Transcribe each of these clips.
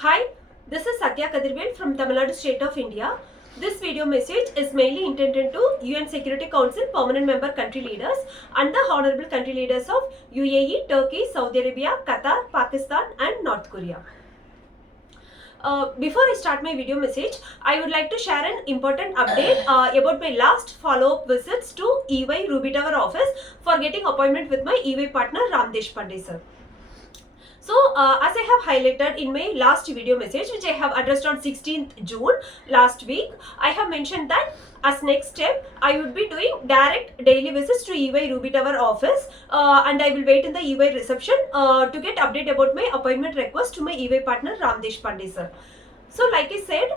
Hi, this is Satya Kadirvel from Tamil Nadu State of India. This video message is mainly intended to UN Security Council permanent member country leaders and the honorable country leaders of UAE, Turkey, Saudi Arabia, Qatar, Pakistan and North Korea. Before I start my video message, I would like to share an important update about my last follow-up visits to EY Ruby Tower office for getting appointment with my EY partner Ramdesh Pandey sir. So, as I have highlighted in my last video message, which I have addressed on 16th June last week, I have mentioned that as next step, I would be doing direct daily visits to EY Ruby Tower office and I will wait in the EY reception to get update about my appointment request to my EY partner Ramdesh Pandey sir. So, like I said,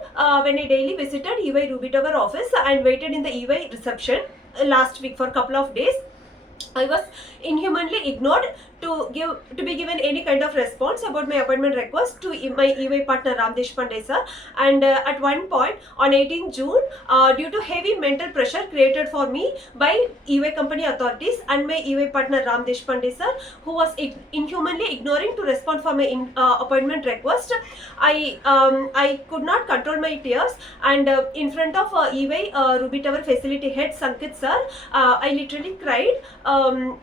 when I daily visited EY Ruby Tower office and waited in the EY reception last week for a couple of days, I was inhumanly ignored to be given any kind of response about my appointment request to my EY partner Ramdesh Pandey sir. And at one point on 18 June, due to heavy mental pressure created for me by EY company authorities and my EY partner Ramdesh Pandey sir, who was inhumanly ignoring to respond for my appointment request, I could not control my tears and in front of EY Ruby Tower facility head Sankit sir, I literally cried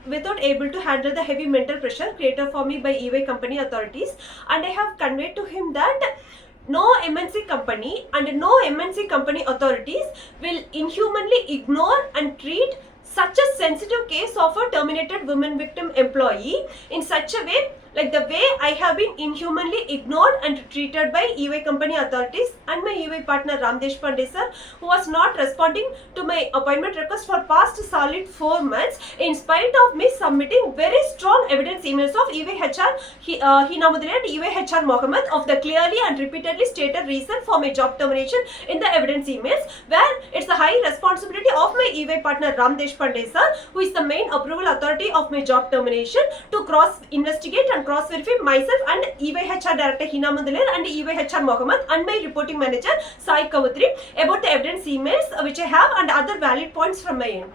without able to handle the heavy mental pressure created for me by EY company authorities, and I have conveyed to him that no MNC company and no MNC company authorities will inhumanly ignore and treat such a sensitive case of a terminated women victim employee in such a way, like the way I have been inhumanly ignored and treated by EY company authorities and my EY partner Ramdesh Pandey sir, who was not responding to my appointment request for past solid 4 months in spite of me submitting very strong evidence emails of EY HR Hina Mudali and EY HR Mohammed of the clearly and repeatedly stated reason for my job termination in the evidence emails, where it's the high responsibility of my EY partner Ramdesh Pandey sir, who is the main approval authority of my job termination, to cross investigate and cross verify myself and EY HR Director Hina Mudali and EY HR Mohammed and my reporting manager Sai Kavutri about the evidence emails which I have and other valid points from my end.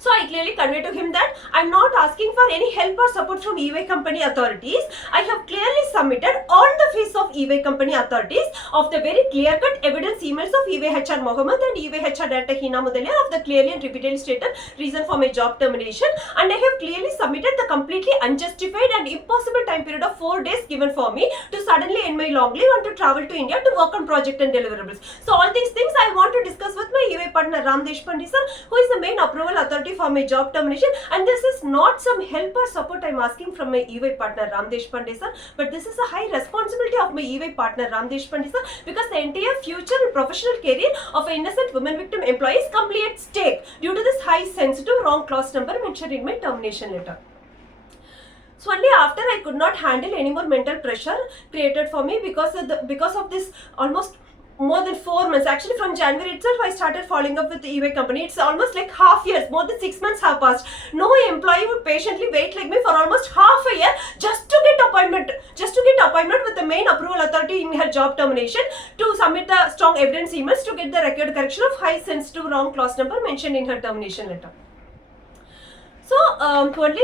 So I clearly convey to him that I am not asking for any help or support from EY company authorities. I have clearly submitted on the face of EY company authorities of the very clear-cut evidence emails of EY HR Mohammed and EY HR Director Hina Mudali of the clearly and repeatedly stated reason for my job termination, and I have clearly submitted the completely unjustified and impossible time period of 4 days given for me to suddenly end my long leave and to travel to India to work on project and deliverables. So all these things I want to discuss with my EY partner Ramdesh Pandey sir, who is the main approval authority for my job termination, and this is not some help or support I am asking from my EY partner Ramdesh Pandey sir, but this is a high responsibility of my EY partner Ramdesh Pandey sir, because the entire future and professional career of an innocent women victim employee is completely at stake due to this high sensitive wrong clause number mentioned in my termination letter. So only after I could not handle any more mental pressure created for me because of this almost more than 4 months. Actually, from January itself, I started following up with the EY company. It's almost like half years, more than 6 months have passed. No employee would patiently wait like me for almost half a year just to get appointment with the main approval authority in her job termination to submit the strong evidence emails to get the record correction of high sensitive wrong clause number mentioned in her termination letter. So only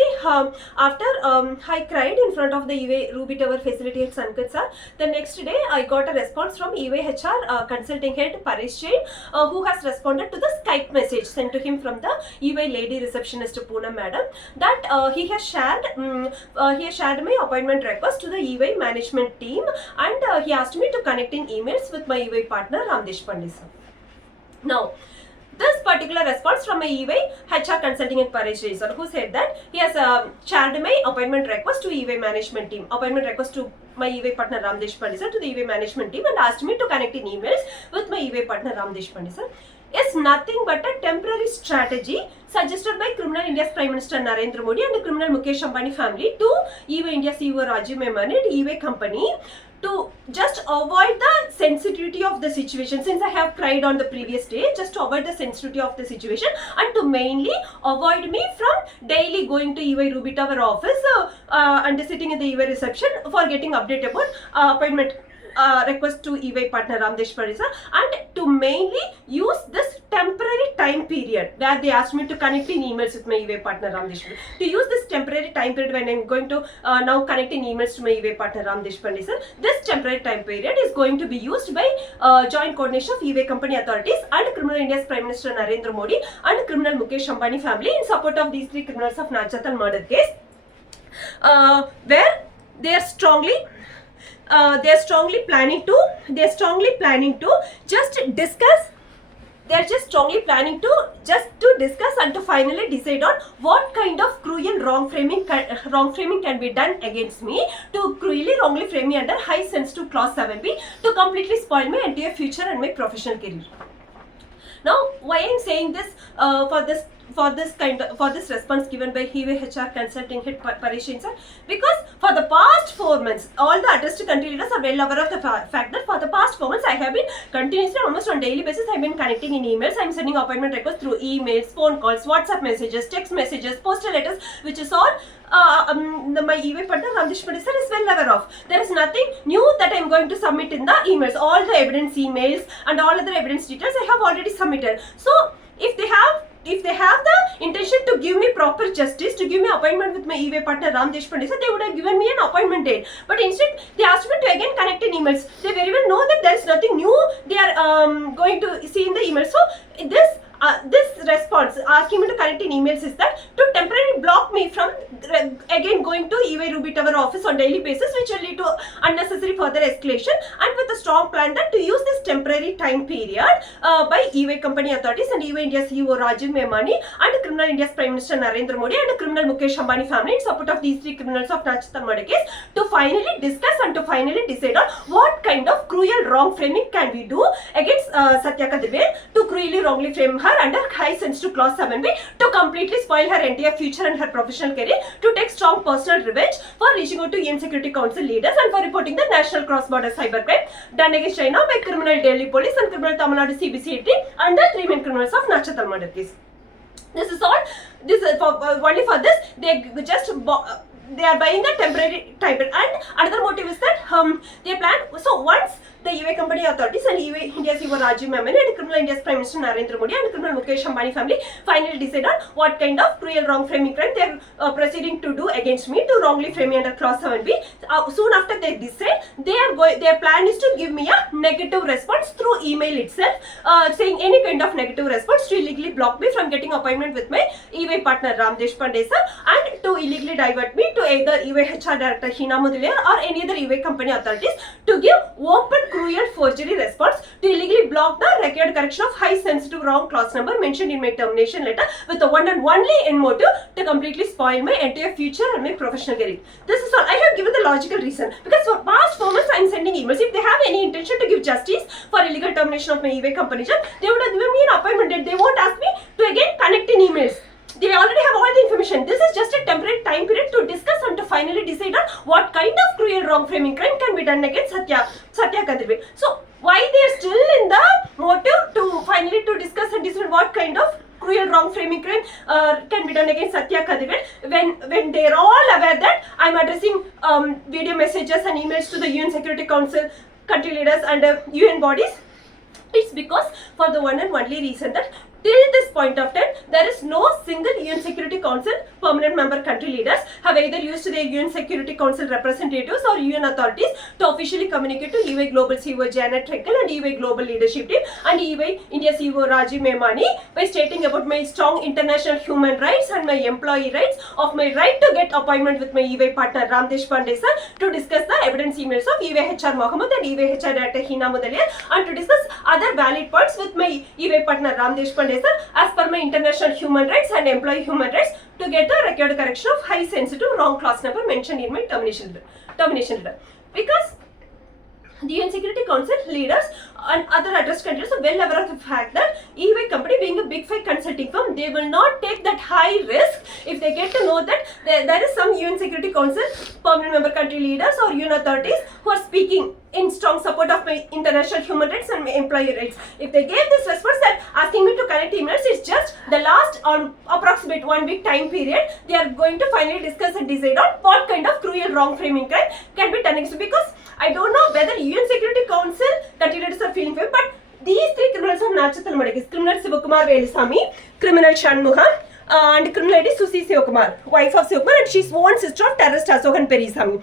after I cried in front of the EY Ruby Tower facility at Sankit sir, the next day I got a response from EY HR consulting head Paresh Jain, who has responded to the Skype message sent to him from the EY lady receptionist Poonam madam, that he has shared my appointment request to the EY management team, and he asked me to connect in emails with my EY partner Ramdesh Pandey sir. Now, this particular response from my EY HR consulting at Paresh Jain sir, who said that he has shared my appointment request to EY management team, appointment request to my EY partner Ramdesh Pandey sir to the EY management team, and asked me to connect in emails with my EY partner Ramdesh Pandey sir, is nothing but a temporary strategy suggested by criminal India's Prime Minister Narendra Modi and the criminal Mukesh Ambani family to EY India CEO Rajiv Memani and EY company to just avoid the sensitivity of the situation, since I have cried on the previous day, just to avoid the sensitivity of the situation and to mainly avoid me from daily going to EY Ruby Tower office and sitting in the EY reception for getting update about appointment request to EY partner Ramdesh Pandey sir, and to mainly use this temporary time period where they asked me to connect in emails with my EY partner Ramdesh Pandey. To use this temporary time period when I'm going to now connect in emails to my EY partner Ramdesh Pandey sir, this temporary time period is going to be used by joint coordination of EY company authorities and criminal India's Prime Minister Narendra Modi and criminal Mukesh Ambani family in support of these three criminals of Narendra murder case, where they are strongly planning to just discuss. They're just strongly planning to discuss and to finally decide on what kind of cruel wrong framing can be done against me, to cruelly wrongly frame me under high sensitive clause 7B, to completely spoil my entire future and my professional career. Now, why I'm saying this for this response given by EY HR consulting head Parishin sir, because for the past 4 months, all the addressed country leaders are well aware of the fact that for the past 4 months I have been continuously, almost on daily basis, I have been connecting in emails. I am sending appointment requests through emails, phone calls, WhatsApp messages, text messages, postal letters, which is all my EY partner Ramdesh Pandey sir is well aware of. There is nothing new that I am going to submit in the emails. All the evidence emails and all other evidence details I have already submitted. So if they have the intention to give me proper justice, to give me appointment with my EY partner Ramdesh Pandey sir, they would have given me an appointment date. But instead, they asked me to again connect in emails. They very well know that there is nothing new they are going to see in the email. So this response asking me to connect in emails is that to temporarily block me from again going to EY Ruby Tower office on daily basis, which will lead to unnecessary further escalation, and with a strong plan that to use this temporary time period by EY company authorities and EY India CEO Rajiv Memani and criminal India's Prime Minister Narendra Modi and criminal Mukesh Ambani family in support of these three criminals of Narendra murder case, to finally discuss and to finally decide on what kind of cruel wrong framing can we do against Satya Kadrivel, to cruelly wrongly frame her under high sensitive clause 7B, to completely spoil her entire future and her professional career, to take strong personal revenge for reaching out to UN Security Council leaders and for reporting the national cross-border cybercrime done against China by criminal Delhi police and criminal Tamil Nadu CBCT and the three main criminals of Narendra murder case. This is all. This is only for this. They are buying a temporary time period, and another motive is that they plan. So once the EY company authorities and EY India CEO Rajiv Memani and criminal India's Prime Minister Narendra Modi and criminal Mukesh Ambani family finally decide on what kind of cruel wrong framing crime they are proceeding to do against me, to wrongly frame me under clause 7B. Soon after they decide, their plan is to give me a negative response through email itself, saying any kind of negative response to illegally block me from getting appointment with my EY partner Ramdesh Pandey sir, and to illegally divert me to either EY HR Director Hina Mudaliar or any other EY company authorities, to give open cruel forgery response, to illegally block the required correction of high sensitive wrong clause number mentioned in my termination letter, with the one and only end motive to completely spoil my entire future and my professional career. This is all. I have given the logical reason, because for past 4 months I am sending emails. If they have any intention to give justice for illegal termination of my EY company job, they would have given me an appointment date. They won't ask me to again connect in emails. They already have all the information. This is just a temporary time period to discuss and to finally decide on what kind of cruel wrong framing crime can be done against Satya Kadrivel. So why they are still in the motive to finally to discuss and decide what kind of cruel wrong framing crime can be done against Satya Kadrivel, when they are all aware that I am addressing video messages and emails to the UN Security Council country leaders and UN bodies? It's because for the one and only reason that till this point of time, there is no single UN Security Council permanent member country leaders have either used their UN Security Council representatives or UN authorities to officially communicate to EY Global CEO Janet Trekkel and EY Global Leadership Team and EY India CEO Rajiv Memani by stating about my strong international human rights and my employee rights, of my right to get appointment with my EY partner Ramdesh Pandey sir, to discuss the evidence emails of EY HR Mohammed and EY HR Director Hina Mudaliar, and to discuss other valid points with my EY partner Ramdesh Pandey sir as per my international human rights and employee human rights, to get the required correction of high sensitive wrong clause number mentioned in my termination letter. Because the UN Security Council leaders and other addressed countries are well aware of the fact that EY company, being a big five consulting firm, they will not take that high risk if they get to know that there is some UN Security Council permanent member country leaders or UN authorities who are speaking in strong support of my international human rights and my employee rights. If they gave this response that asking me to connect emails, it's just the last on approximate 1 week time period. They are going to finally discuss and decide on what kind of cruel wrong framing crime can be done next. Because I don't know whether UN Security Council continues are feeling fair, but these three criminals of Nachatal case: criminal Sivakumar Velisamy, criminal Shanmugam, and criminal lady Susi Sivakumar, wife of Sivakumar, and she's own sister of terrorist Asokan Perisamy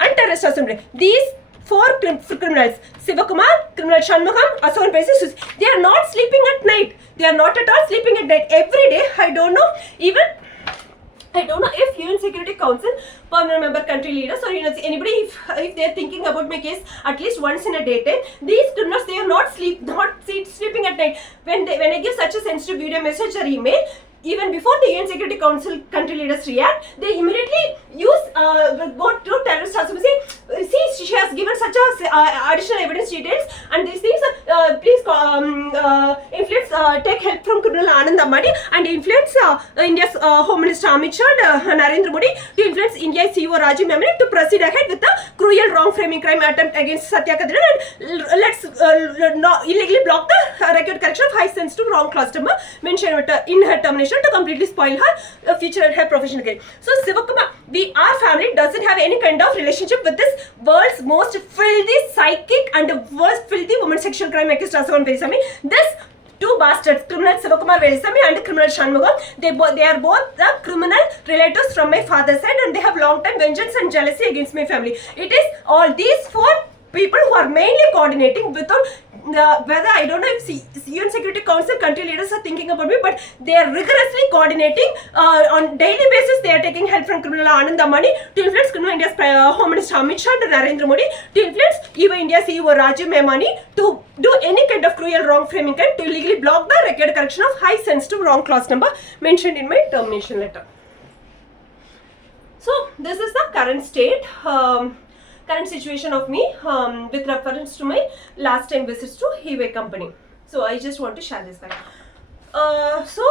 and terrorist Asumre. These four criminals, Sivakumar, criminal Shanmugam, Asokan Perisamy, they are not sleeping at night. They are not at all sleeping at night. Every day, I don't know if UN Security Council permanent member country leaders or anybody, if they are thinking about my case at least once in a daytime, these criminals, they are not sleeping at night. When I give such a sensitive video message or email, even before the UN Security Council country leaders react, they immediately go to terrorist association. See, she has given such a additional evidence details, and these things. Please influence, take help from Criminal Anand Ambani and influence India's Home Minister Amit Shah and Narendra Modi to influence India's CEO Rajiv Memani to proceed ahead with the cruel wrong framing crime attempt against Satya Kadri, and let's illegally block the record correction of high sensitive wrong customer mentioned in her termination to completely spoil her future and her professional career. So Sivakumar, our family doesn't have any kind of relationship with this world's most filthy psychic and worst filthy woman sexual crime against Asokan Perisamy. This two bastards, criminal Sivakumar Velisamy and criminal Shanmugam, they are both the criminal relatives from my father's side, and they have long time vengeance and jealousy against my family. It is all these four people who are mainly coordinating without whether I don't know if UN Security Council country leaders are thinking about me, but they are rigorously coordinating on daily basis. They are taking help from criminal Anand Ambani to influence criminal India's Home Minister Amit Shah and Narendra Modi to influence even India's CEO Rajiv Memani to do any kind of cruel wrong framing crime to illegally block the record correction of high sensitive wrong clause number mentioned in my termination letter. So this is the current state. Current situation of me with reference to my last time visits to eBay company. So I just want to share this back. So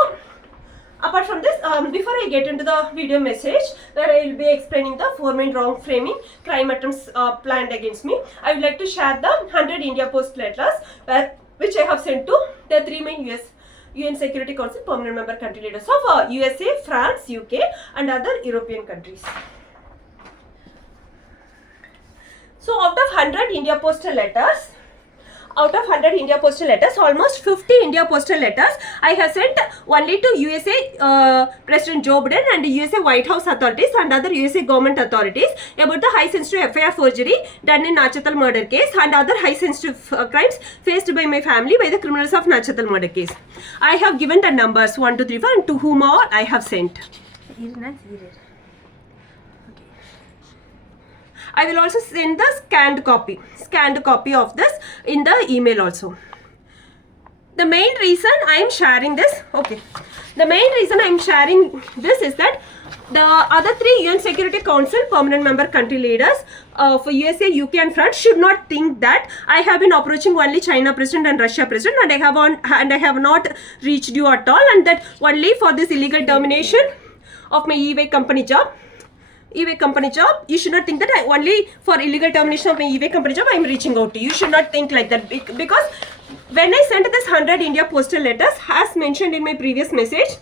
apart from this, before I get into the video message where I will be explaining the 4 main wrong framing crime attempts planned against me, I would like to share the 100 India Post letters which I have sent to the 3 main UN Security Council permanent member country leaders of USA, France, UK and other European countries. So out of 100 India Postal letters, almost 50 India Postal letters I have sent only to USA President Joe Biden and USA White House authorities and other USA government authorities about the high sensitive FIR forgery done in Nachatal murder case and other high sensitive crimes faced by my family by the criminals of Nachatal murder case. I have given the numbers 1, 2, 3, 4 and to whom all I have sent. I will also send the scanned copy of this in the email also. The main reason I am sharing this, is that the other 3 UN Security Council permanent member country leaders for USA, UK and France should not think that I have been approaching only China President and Russia President and I have not reached you at all, and that only for this illegal termination of my eBay company job, you should not think that only for illegal termination of my eBay company job I am reaching out to you. You should not think like that, because when I sent this 100 India Postal letters, as mentioned in my previous message,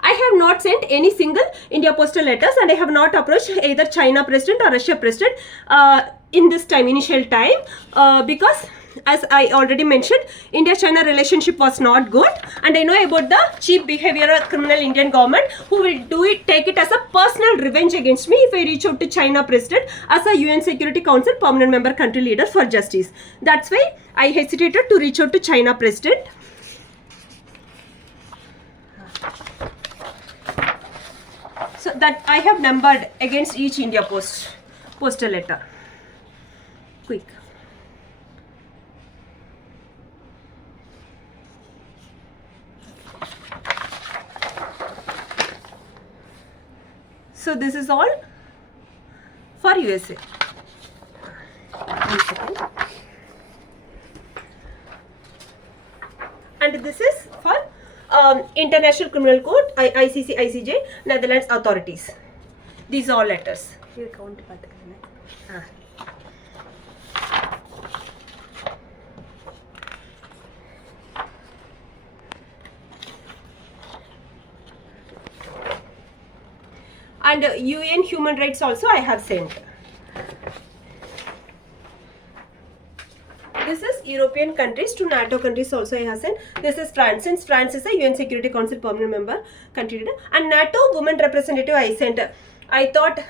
I have not sent any single India Postal letters and I have not approached either China President or Russia President in this initial time, because as I already mentioned, India-China relationship was not good, and I know about the cheap behavior of criminal Indian government who will take it as a personal revenge against me if I reach out to China President as a UN Security Council permanent member country leader for justice. That's why I hesitated to reach out to China President. So that I have numbered against each India postal letter. Quick. So this is all for USA. 1 second. And this is for International Criminal Court, ICC, ICJ, Netherlands authorities. These are all letters. Here count. and UN human rights also I have sent. This is European countries. To NATO countries also I have sent. This is France. Since France is a UN Security Council permanent member country, and NATO women representative I sent. I thought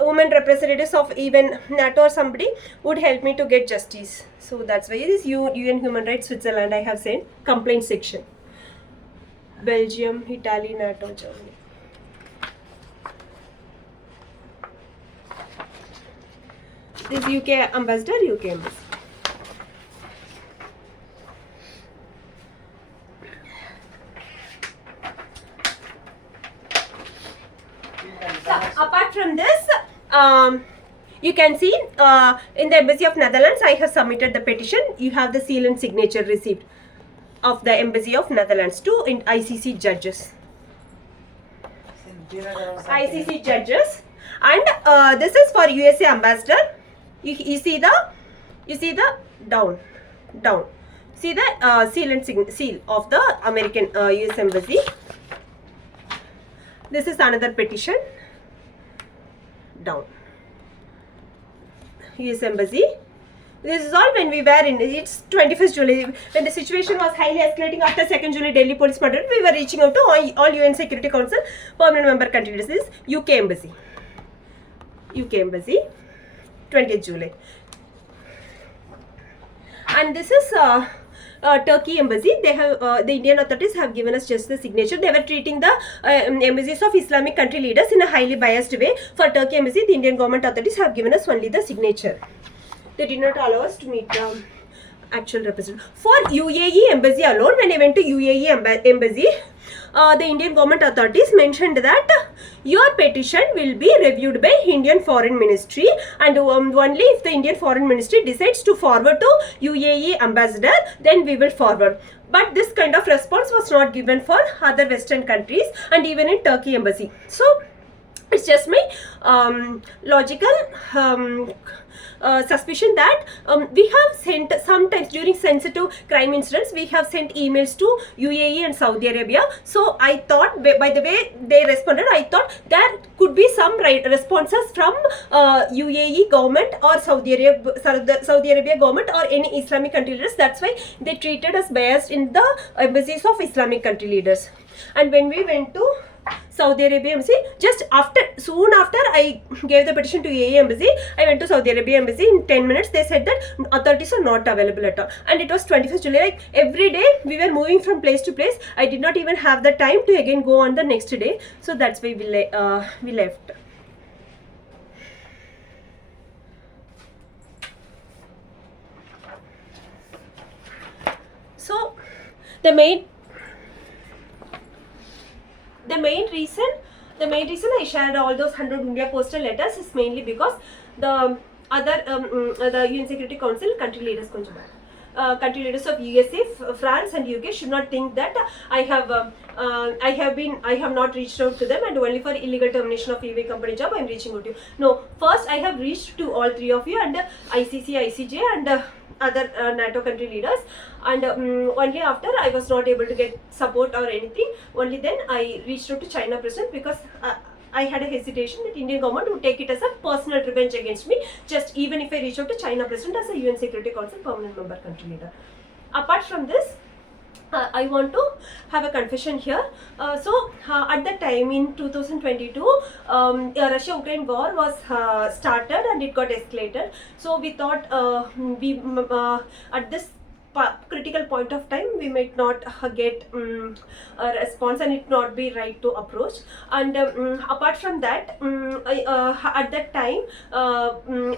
women representatives of even NATO or somebody would help me to get justice. So that's why this UN Human Rights Switzerland I have sent complaint section. Belgium, Italy, NATO, Germany. This UK ambassador, UK embassy. So, apart from this, you can see in the Embassy of Netherlands, I have submitted the petition. You have the seal and signature receipt of the Embassy of Netherlands to ICC judges. ICC judges, and this is for USA ambassador. You see the down. See the seal and seal of the American US Embassy. This is another petition. Down. US Embassy. This is all when we were in, it's 21st July, when the situation was highly escalating after 2nd July Delhi police murder, we were reaching out to all UN Security Council permanent member countries. This is UK Embassy. UK Embassy, 20th July. And this is Turkey Embassy. They have the Indian authorities have given us just the signature. They were treating the embassies of Islamic country leaders in a highly biased way. For Turkey Embassy, the Indian government authorities have given us only the signature. They did not allow us to meet the actual representative. For UAE Embassy alone, when I went to UAE Embassy, the Indian government authorities mentioned that your petition will be reviewed by Indian Foreign Ministry, and only if the Indian Foreign Ministry decides to forward to UAE ambassador, then we will forward. But this kind of response was not given for other Western countries and even in Turkey Embassy. So it's just my logical suspicion that we have sent, sometimes during sensitive crime incidents, we have sent emails to UAE and Saudi Arabia. So I thought, by the way they responded, I thought there could be some responses from UAE government or Saudi Arabia government or any Islamic country leaders. That's why they treated us biased in the embassies of Islamic country leaders. And when we went to Saudi Arabia Embassy, soon after I gave the petition to UAE Embassy, I went to Saudi Arabia Embassy. In 10 minutes they said that authorities are not available at all, and it was 21st July. Like every day we were moving from place to place. I did not even have the time to again go on the next day, so that's why we left. So the main reason I shared all those 100 India postal letters is mainly because the other the UN Security Council country leaders of USA, France and UK should not think that I have not reached out to them and only for illegal termination of EY company job I am reaching out to you. No, first I have reached to all three of you and ICC, ICJ and other NATO country leaders, and only after I was not able to get support or anything, only then I reached out to China president, because I had a hesitation that Indian government would take it as a personal revenge against me, just even if I reach out to China president as a UN Security Council permanent member country leader. Apart from this, I want to have a confession here. At that time in 2022, Russia-Ukraine war was started and it got escalated. So we thought at this critical point of time we might not get a response and it not be right to approach. And apart from that, at that time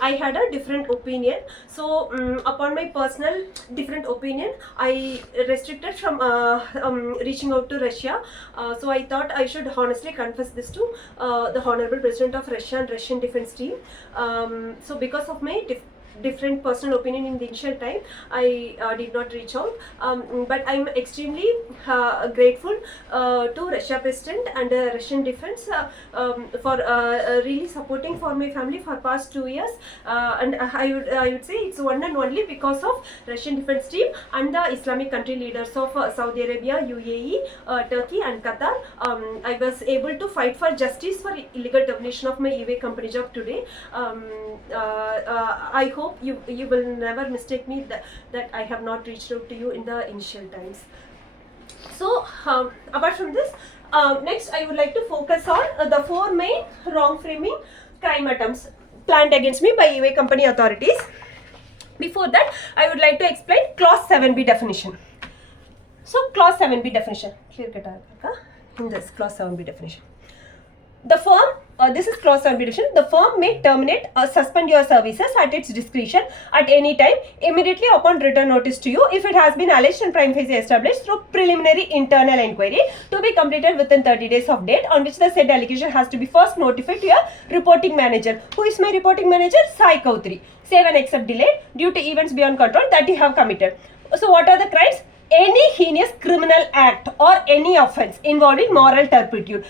I had a different opinion. So upon my personal different opinion, I restricted from reaching out to Russia. So I thought I should honestly confess this to the Honorable President of Russia and Russian Defense Team. So because of my different personal opinion in the initial time, I did not reach out. But I'm extremely grateful to Russia President and Russian Defense for really supporting for my family for past 2 years. And I would say it's one and only because of Russian Defense team and the Islamic country leaders of Saudi Arabia, UAE, Turkey and Qatar. I was able to fight for justice for illegal termination of my eBay company job today. I hope you will never mistake me that I have not reached out to you in the initial times. So apart from this, next I would like to focus on the 4 main wrong framing crime attempts planned against me by eBay company authorities. Before that, I would like to explain clause 7b definition. So clause 7b definition, clear cut in this clause 7b definition. The firm, this is clause 7b definition, the firm may terminate or suspend your services at its discretion at any time immediately upon return notice to you if it has been alleged and prima facie established through preliminary internal inquiry to be completed within 30 days of date on which the said allegation has to be first notified to your reporting manager. Who is my reporting manager? Sai Kautri. Save and except delayed due to events beyond control that you have committed. So what are the crimes? Any heinous criminal act or any offense involving moral turpitude.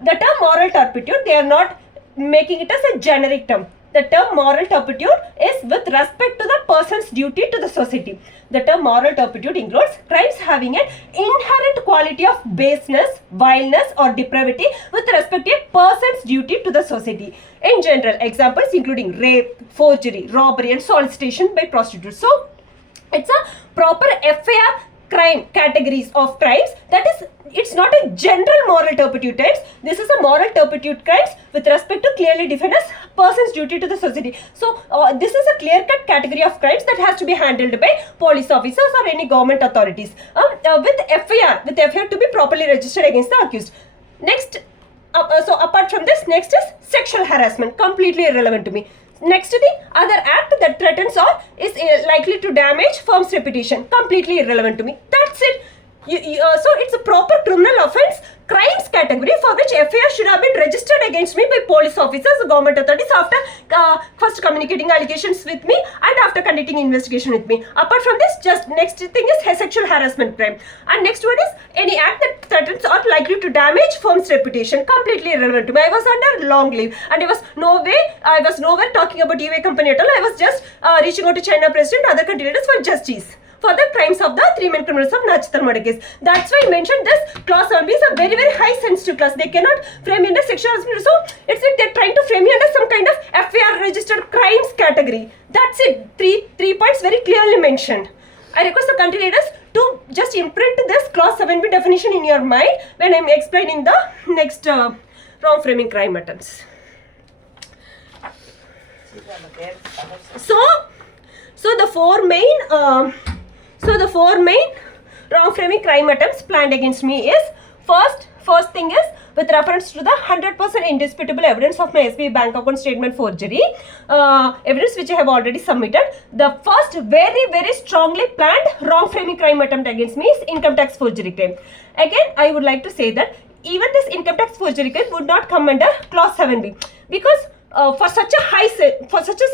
The term moral turpitude, they are not making it as a generic term. The term moral turpitude is with respect to the person's duty to the society. The term moral turpitude includes crimes having an inherent quality of baseness, vileness or depravity with respect to a person's duty to the society. In general, examples including rape, forgery, robbery and solicitation by prostitutes. So, it's a proper FIR crime categories of crimes. That is, it's not a general moral turpitude types. This is a moral turpitude crimes with respect to clearly defined as person's duty to the society. So this is a clear-cut category of crimes that has to be handled by police officers or any government authorities with FIR to be properly registered against the accused. Next, so apart from this, next is sexual harassment, completely irrelevant to me. Next to the other act that threatens or is likely to damage firm's reputation, completely irrelevant to me. That's it. So it's a proper criminal offence crimes category for which FIR should have been registered against me by police officers, government authorities after first communicating allegations with me and after conducting investigation with me. Apart from this, just next thing is sexual harassment crime. And next one is any act that threatens or likely to damage firm's reputation, completely irrelevant to me. I was under long leave and I was nowhere talking about eBay company at all. I was just reaching out to China president, other country leaders for justice for the crimes of the 3 main criminals of Narendra case. That's why I mentioned this clause 7b is a very, very high sensitive clause. They cannot frame you under sexual harassment. So it's like they're trying to frame you under some kind of FIR registered crimes category. That's it. Three points very clearly mentioned. I request the country leaders to just imprint this clause 7b definition in your mind when I'm explaining the next wrong framing crime attempts. So the four main wrong framing crime attempts planned against me is first thing is with reference to the 100% indisputable evidence of my SBI bank account statement forgery, evidence which I have already submitted. The first very, very strongly planned wrong framing crime attempt against me is income tax forgery claim. Again, I would like to say that even this income tax forgery claim would not come under clause 7b because for such a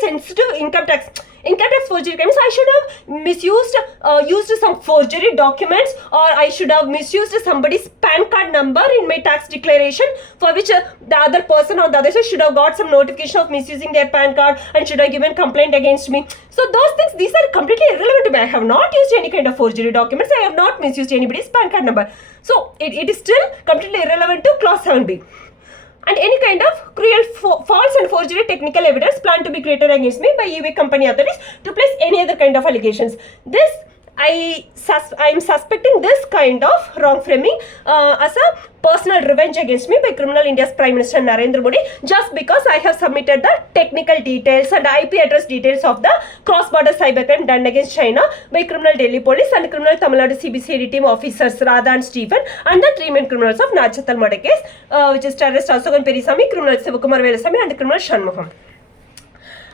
sensitive income tax forgery claims, I should have used some forgery documents, or I should have misused somebody's PAN card number in my tax declaration, for which the other person on the other side should have got some notification of misusing their PAN card and should have given complaint against me. So those things, these are completely irrelevant to me. I have not used any kind of forgery documents. I have not misused anybody's PAN card number. So it is still completely irrelevant to clause 7b. And any kind of cruel, false and forgery technical evidence planned to be created against me by eBay company authorities to place any other kind of allegations. This, I am suspecting this kind of wrong framing as a personal revenge against me by criminal India's Prime Minister Narendra Modi, just because I have submitted the technical details and IP address details of the cross-border cybercrime done against China by criminal Delhi police and criminal Tamil Nadu CBCID team officers Radha and Stephen and the 3 main criminals of Narendra case, which is terrorist Asokan Perisamy, criminal Sivakumar Velasamy and the criminal Shanmugam.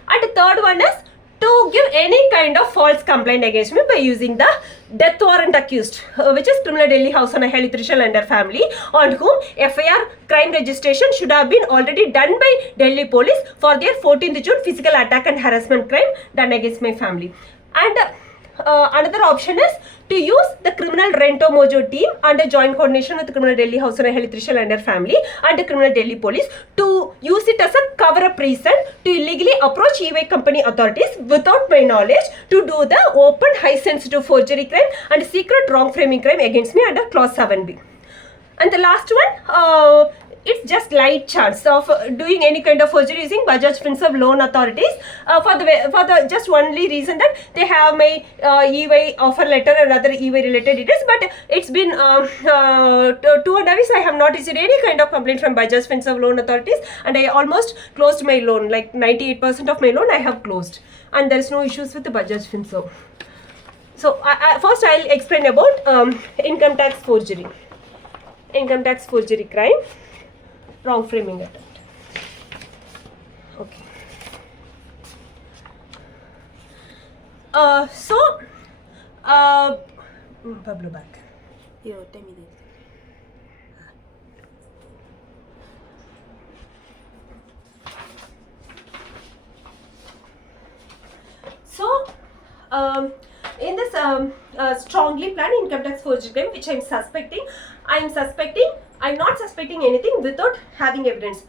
And the third one is to give any kind of false complaint against me by using the death warrant accused, which is criminal Delhi house on a Trishul and her family, on whom FIR crime registration should have been already done by Delhi police for their 14th June physical attack and harassment crime done against my family. And another option is to use the criminal Rento Mojo team under joint coordination with the criminal Delhi house on a Trishul and her family and the criminal Delhi police to use it as a cover-up reason to illegally approach EY company authorities without my knowledge to do the open high sensitive forgery crime and secret wrong framing crime against me under clause 7B. And the last one, it's just light chance of doing any kind of forgery using Bajaj Finserv loan authorities for the just only reason that they have my EY offer letter and other EY related details, but it's been 2.5 years I have not received any kind of complaint from Bajaj Finserv loan authorities, and I almost closed my loan, like 98% of my loan I have closed, and there is no issues with the Bajaj Finserv. So first I'll explain about income tax forgery crime, wrong framing attempt. Okay. Pablo back. Here, tell me this. So, in this strongly planned income tax forgery crime, which I'm not suspecting anything without having evidence.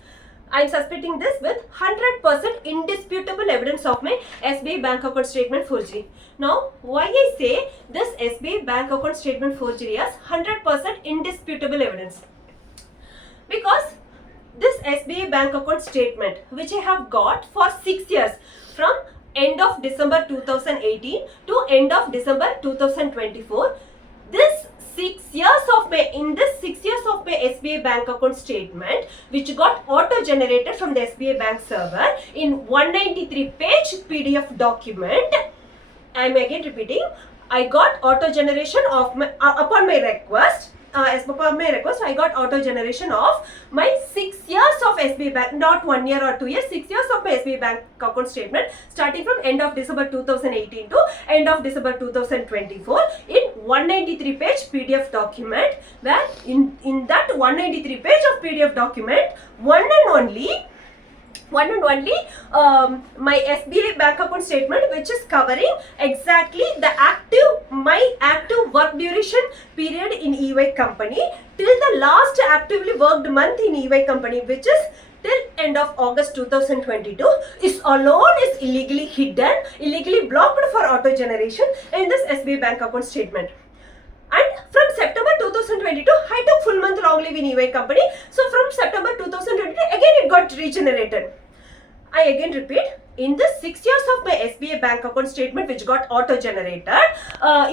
I'm suspecting this with 100% indisputable evidence of my SBI bank account statement forgery. Now, why I say this SBI bank account statement forgery as 100% indisputable evidence? Because this SBI bank account statement, which I have got for 6 years, from end of December 2018 to end of December 2024, this 6 years of my SBI bank account statement, which got auto-generated from the SBI bank server in 193-page PDF document. I am again repeating, I got auto-generation of my, upon my request, as per my request, I got auto-generation of my 6 years of SBI bank, not 1 year or 2 years, 6 years of my SBI bank account statement, starting from end of December 2018 to end of December 2024 in 193-page PDF document, where in that 193-page of PDF document, one and only my SBI bank account statement, which is covering exactly the my active work duration period in EY company till the last actively worked month in EY company, which is till end of August 2022, is illegally hidden, illegally blocked for auto generation in this SBI bank account statement. And from September 2022, I took full month long leave in EY company. So from September 2022, again it got regenerated. I again repeat, in the 6 years of my SBI bank account statement, which got auto-generated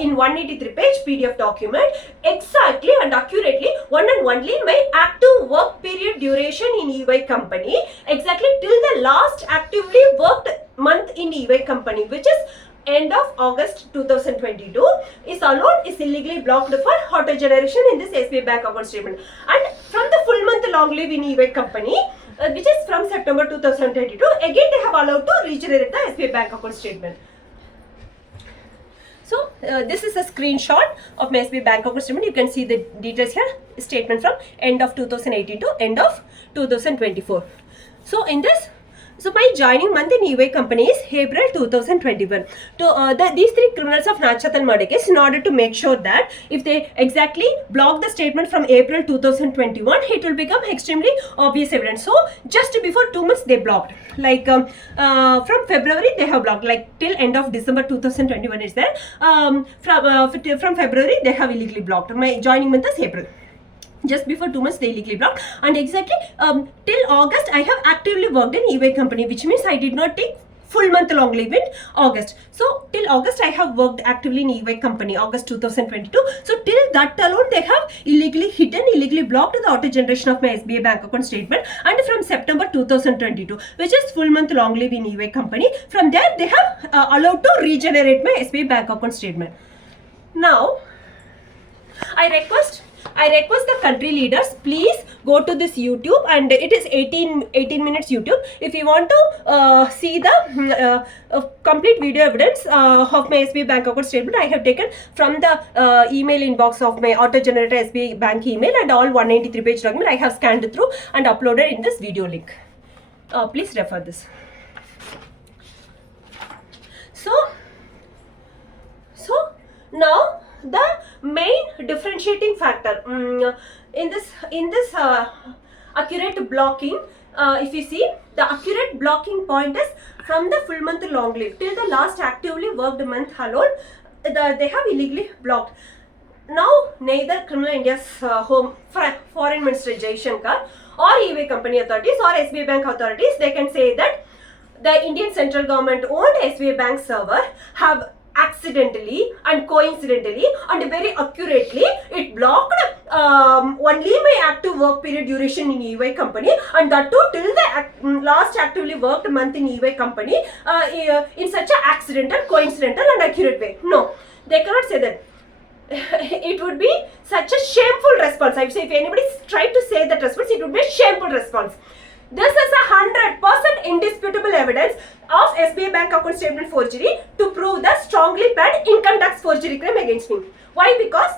in 183-page PDF document, exactly and accurately one and only my active work period duration in EY company, exactly till the last actively worked month in EY company, which is end of August 2022, is illegally blocked for auto generation in this SBI bank account statement. And from the full month long leave in EY company, which is from September 2022, again they have allowed to regenerate the SBI bank account statement. So this is a screenshot of my SBI bank account statement. You can see the details here. Statement from end of 2018 to end of 2024. So in this, so my joining month in EY company is April 2021. To these three criminals of Nachat and murder case, in order to make sure that if they exactly block the statement from April 2021, it will become extremely obvious evidence. So just before 2 months they blocked. Like from February they have blocked. Like till end of December 2021 is there. From February they have illegally blocked. My joining month is April. Just before 2 months they illegally blocked, and exactly till August I have actively worked in EY company, which means I did not take full month long leave in August. So till August I have worked actively in EY company, August 2022. So till that alone they have illegally hidden, illegally blocked the auto generation of my SBI bank account statement, and from September 2022, which is full month long leave in EY company, from there they have allowed to regenerate my SBI bank account statement. Now I request I request the country leaders, please go to this YouTube, and it is 18 minutes YouTube. If you want to see the complete video evidence of my SBI bank account statement, I have taken from the email inbox of my auto-generated SBI bank email, and all 193 page document I have scanned through and uploaded in this video link. Please refer this. So now the main differentiating factor in this accurate blocking, if you see, the accurate blocking point is from the full month long leave till the last actively worked month alone, they have illegally blocked. Now neither Criminal India's Home Foreign Minister Jai Shankar or EY company authorities or SBI bank authorities, they can say that the Indian central government owned SBI bank server have accidentally and coincidentally and very accurately it blocked only my active work period duration in EY company, and that too till the last actively worked month in EY company in such an accidental, coincidental and accurate way. No, they cannot say that. It would be such a shameful response. I would say if anybody tried to say that response, it would be a shameful response. This is a 100% indisputable evidence of SBI bank account statement forgery to prove the strongly planned income tax forgery crime against me. Why? Because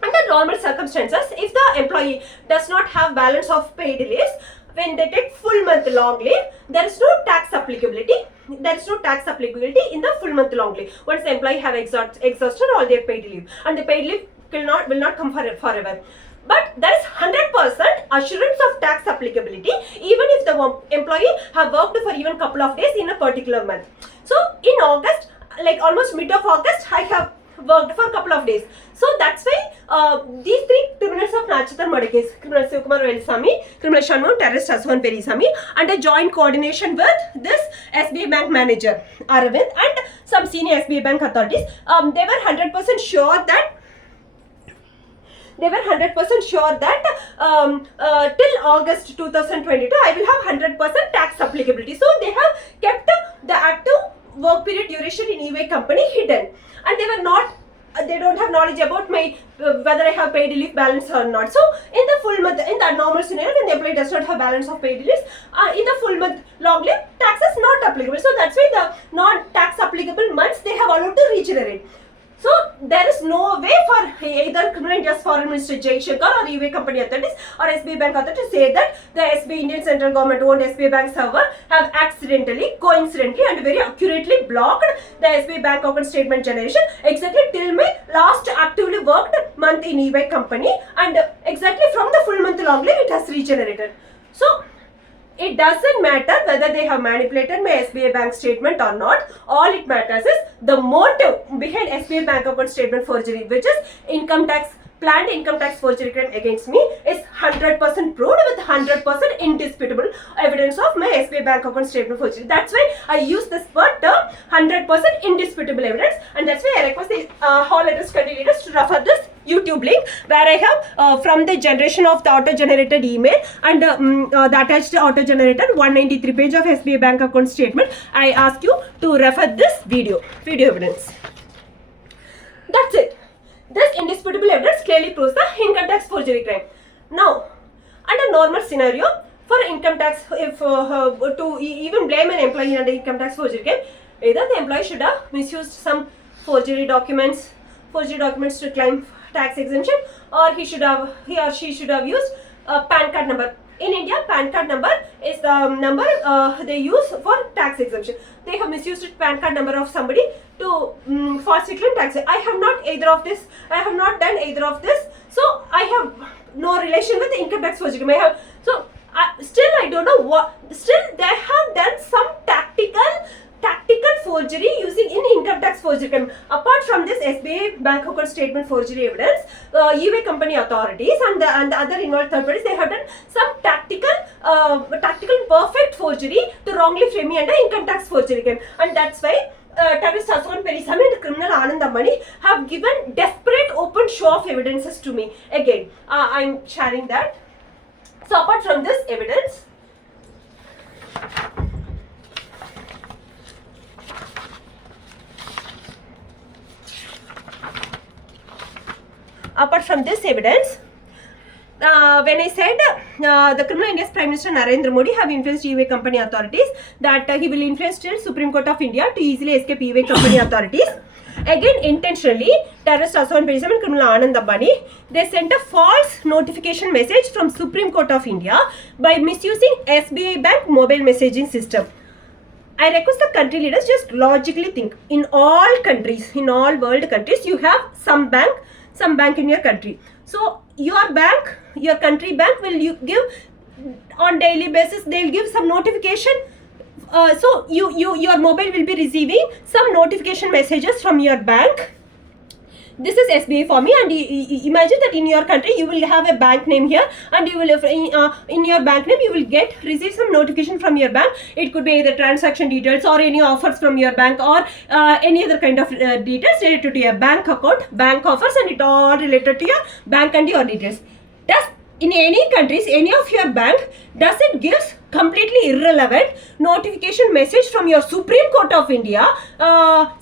under normal circumstances, if the employee does not have balance of paid leaves, when they take full month long leave, there is no tax applicability. There is no tax applicability in the full month long leave. Once the employee have exhausted all their paid leave, and the paid leave will not come forever. But there is 100% assurance of tax applicability even if the employee have worked for even couple of days in a particular month. So in August, like almost mid of August, I have worked for a couple of days. So that's why these three criminals of Nachathar murder case, criminal Sivakumar Velusamy, criminal Shanmugam, terrorist Aswan Perisamy, and a joint coordination with this SBI bank manager Aravind and some senior SBI bank authorities, they were 100% sure that till August 2022 I will have 100% tax applicability. So they have kept the active work period duration in EY company hidden, and they don't have knowledge about my whether I have paid leave balance or not. So in the full month, in the normal scenario when the employee does not have balance of paid leaves, in the full month long leave, tax is not applicable. So that's why the non-tax applicable months they have allowed to regenerate. So there is no way for either Criminal India's Foreign Minister Jai Shankar or EY company authorities or SBI bank authorities to say that the SBI Indian central government owned SBI bank server have accidentally, coincidentally and very accurately blocked the SBI bank account statement generation exactly till my last actively worked month in EY company, and exactly from the full month long leave it has regenerated. So it doesn't matter whether they have manipulated my SBI bank statement or not. All it matters is the motive behind SBI bank account statement forgery, which is planned income tax forgery crime against me, is 100% proved with 100% indisputable evidence of my SBI bank account statement forgery. That's why I use this word term 100% indisputable evidence, and that's why I request the all address country leaders to refer this YouTube link where I have from the generation of the auto-generated email and the attached auto-generated 193 page of SBI bank account statement. I ask you to refer this video evidence. That's it. This indisputable evidence clearly proves the income tax forgery crime. Now, under normal scenario, for income tax, if to even blame an employee under income tax forgery crime, either the employee should have misused some forgery documents to claim tax exemption, or he or she should have used a PAN card number. In India, PAN card number is the number they use for tax exemption. They have misused PAN card number of somebody to falsely claim tax. I have not done either of this. So I have no relation with the income tax forgery. Still I don't know what. Still they have done some tactical forgery using in income tax forgery. Apart from this SBI bank account statement forgery evidence, EY company authorities and the other involved third parties, they have done some tactical perfect forgery to wrongly frame me under income tax forgery. And that's why terrorist Aswan Perisamy and criminal Anandamani have given desperate open show of evidences to me. Again, I'm sharing that. So apart from this evidence, when I said the criminal India's Prime Minister Narendra Modi have influenced e-way company authorities, that he will influence till Supreme Court of India to easily escape e-way company authorities. Again, intentionally, terrorist Aswan Perisam and criminal Anand Ambani, they sent a false notification message from Supreme Court of India by misusing SBI Bank mobile messaging system. I request the country leaders just logically think. In all countries, in all world countries, you have some bank in your country. So your bank, your country bank will you give on daily basis, they'll give some notification. So your mobile will be receiving some notification messages from your bank. This is SBI for me, and imagine that in your country you will have a bank name here, and you will in your bank name you will receive some notification from your bank. It could be either transaction details or any offers from your bank, or any other kind of details related to your bank account, bank offers, and it all related to your bank and your details. Does in any countries, any of your bank, does it gives completely irrelevant notification message from your Supreme Court of India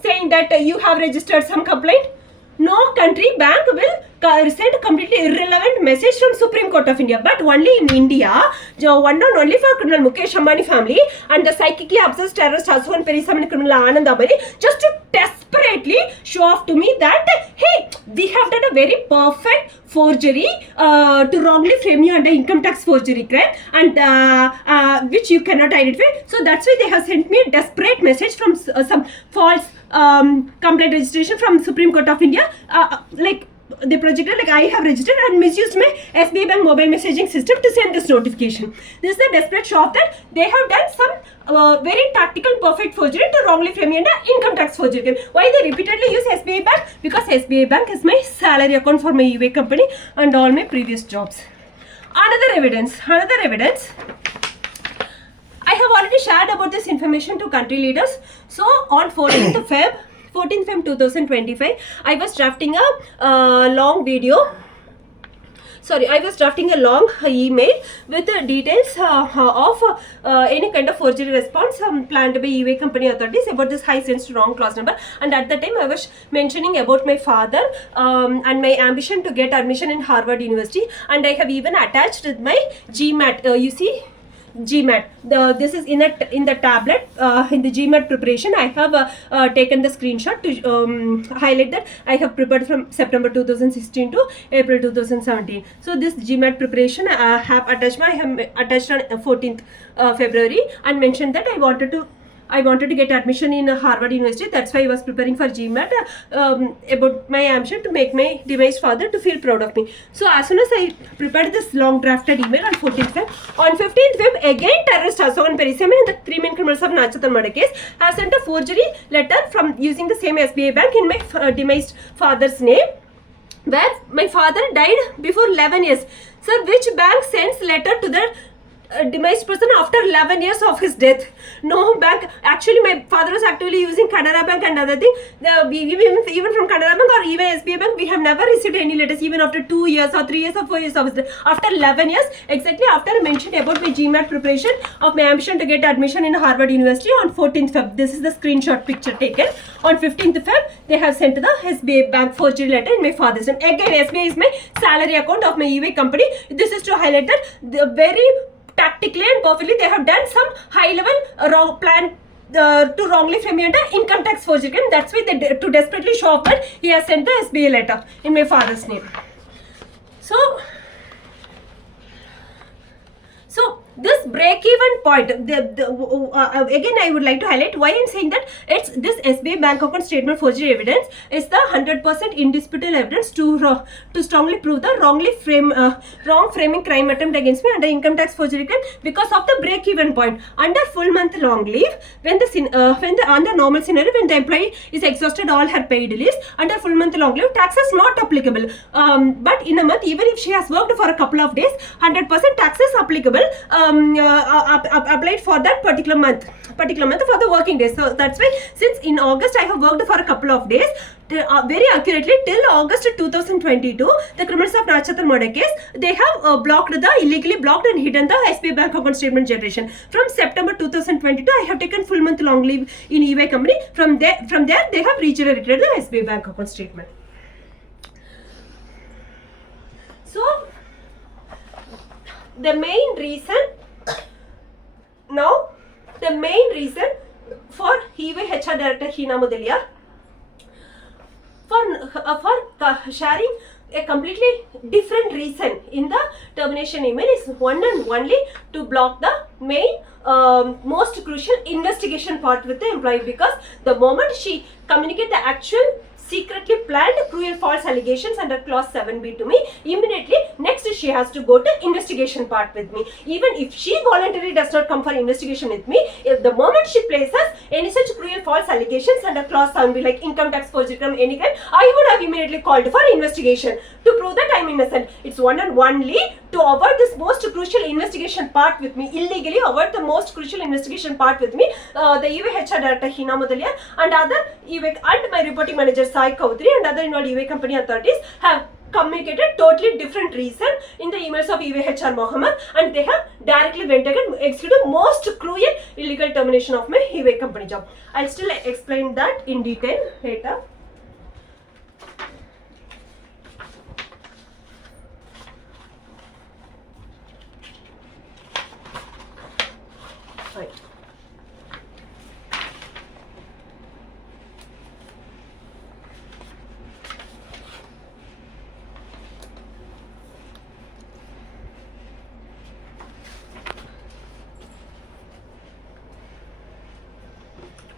saying that you have registered some complaint? No country bank will send a completely irrelevant message from Supreme Court of India. But only in India, one and only for criminal Mukesh Ambani family and the psychically obsessed terrorist Aswan Perisam and criminal Anand Ambani, just to desperately show off to me that, hey, we have done a very perfect forgery to wrongly frame you under income tax forgery crime, and which you cannot identify. So that's why they have sent me a desperate message from some false complaint registration from Supreme Court of India, like they projected like I have registered and misused my SBI Bank mobile messaging system to send this notification. This is the desperate show of that they have done some very tactical perfect forgery to wrongly frame me under income tax forgery. Why they repeatedly use SBI Bank? Because SBI Bank is my salary account for my e-way company and all my previous jobs. Another evidence. I have already shared about this information to country leaders. So on 14th Feb 2025, I was drafting a long video. I was drafting a long email with the details of any kind of forgery response planned by e-way company authorities about this high sense to wrong clause number. And at the time, I was mentioning about my father and my ambition to get admission in Harvard University. And I have even attached my GMAT. You see, GMAT. This is in the tablet in the GMAT preparation. I have taken the screenshot to highlight that I have prepared from September 2016 to April 2017. So this GMAT preparation I have attached on 14th February and mentioned that I wanted to get admission in Harvard University. That's why I was preparing for GMAT about my ambition to make my demised father to feel proud of me. So as soon as I prepared this long drafted email on 14th Feb, on 15th Feb, again terrorist Aswan Perisam and the three main criminals of Nachathal murder case have sent a forgery letter from using the same SBI Bank in my demised father's name, where my father died before 11 years. Sir, which bank sends letter to the demised person after 11 years of his death? No bank. Actually, my father was actually using Qatar Bank and other thing. Even from Qatar Bank or even SBI Bank, we have never received any letters even after 2 years or 3 years or 4 years of his death. After 11 years, exactly after I mentioned about my GMAT preparation of my ambition to get admission in Harvard University on 14th Feb. This is the screenshot picture taken. On 15th Feb, they have sent the SBI Bank forgery letter in my father's name. Again, SBI is my salary account of my e-way company. This is to highlight that the very tactically and perfectly they have done some high level wrong plan to wrongly frame me under income tax forgery. That's why they to desperately show off that he has sent the SBI letter in my father's name. So this break-even point, again I would like to highlight why I'm saying that it's this SBI bank account statement forgery evidence is the 100% indisputable evidence to strongly prove the wrong framing crime attempt against me under income tax forgery crime, because of the break-even point. Under full month long leave, under normal scenario, when the employee is exhausted all her paid leaves, under full month long leave, tax is not applicable. But in a month, even if she has worked for a couple of days, 100% tax is applicable. Applied for that particular month for the working days. So that's why since in August I have worked for a couple of days, very accurately till August 2022, the criminals of Nachathal murder case, they have illegally blocked and hidden the SBI bank account statement generation. From September 2022, I have taken full month long leave in e-way company. From there they have regenerated the SBI bank account statement. So the main reason for EY HR Director Hina Mudalia for sharing a completely different reason in the termination email is one and only to block the main most crucial investigation part with the employee, because the moment she communicate the actual secretly planned cruel false allegations under clause 7b to me, immediately next she has to go to investigation part with me. Even if she voluntarily does not come for investigation with me, if the moment she places any such cruel false allegations under clause 7b like income tax, forgery, any kind, I would have immediately called for investigation to prove that I am innocent. It's one and only to avoid this most crucial investigation part with me, illegally avoid the most crucial investigation part with me, the EY HR Director Hina Mudalia and other EY and my reporting manager Sai Kaudri and other involved EY company authorities have communicated totally different reason in the emails of EY HR Mohammed, and they have directly went and executed most cruel illegal termination of my EY company job. I'll still explain that in detail later. Right.